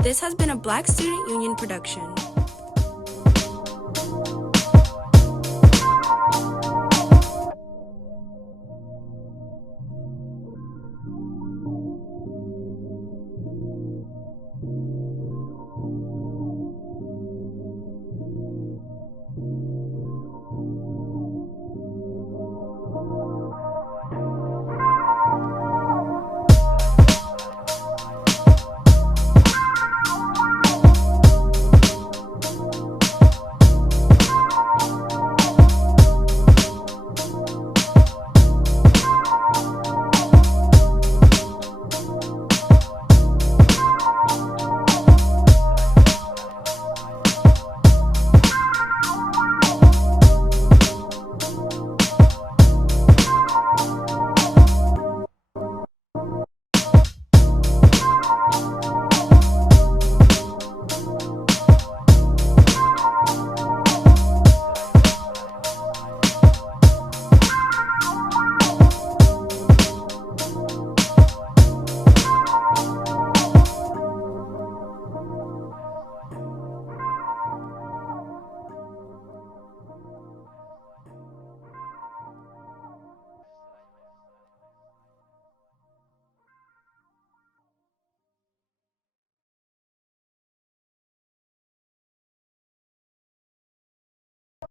This has been a Black Student Union production.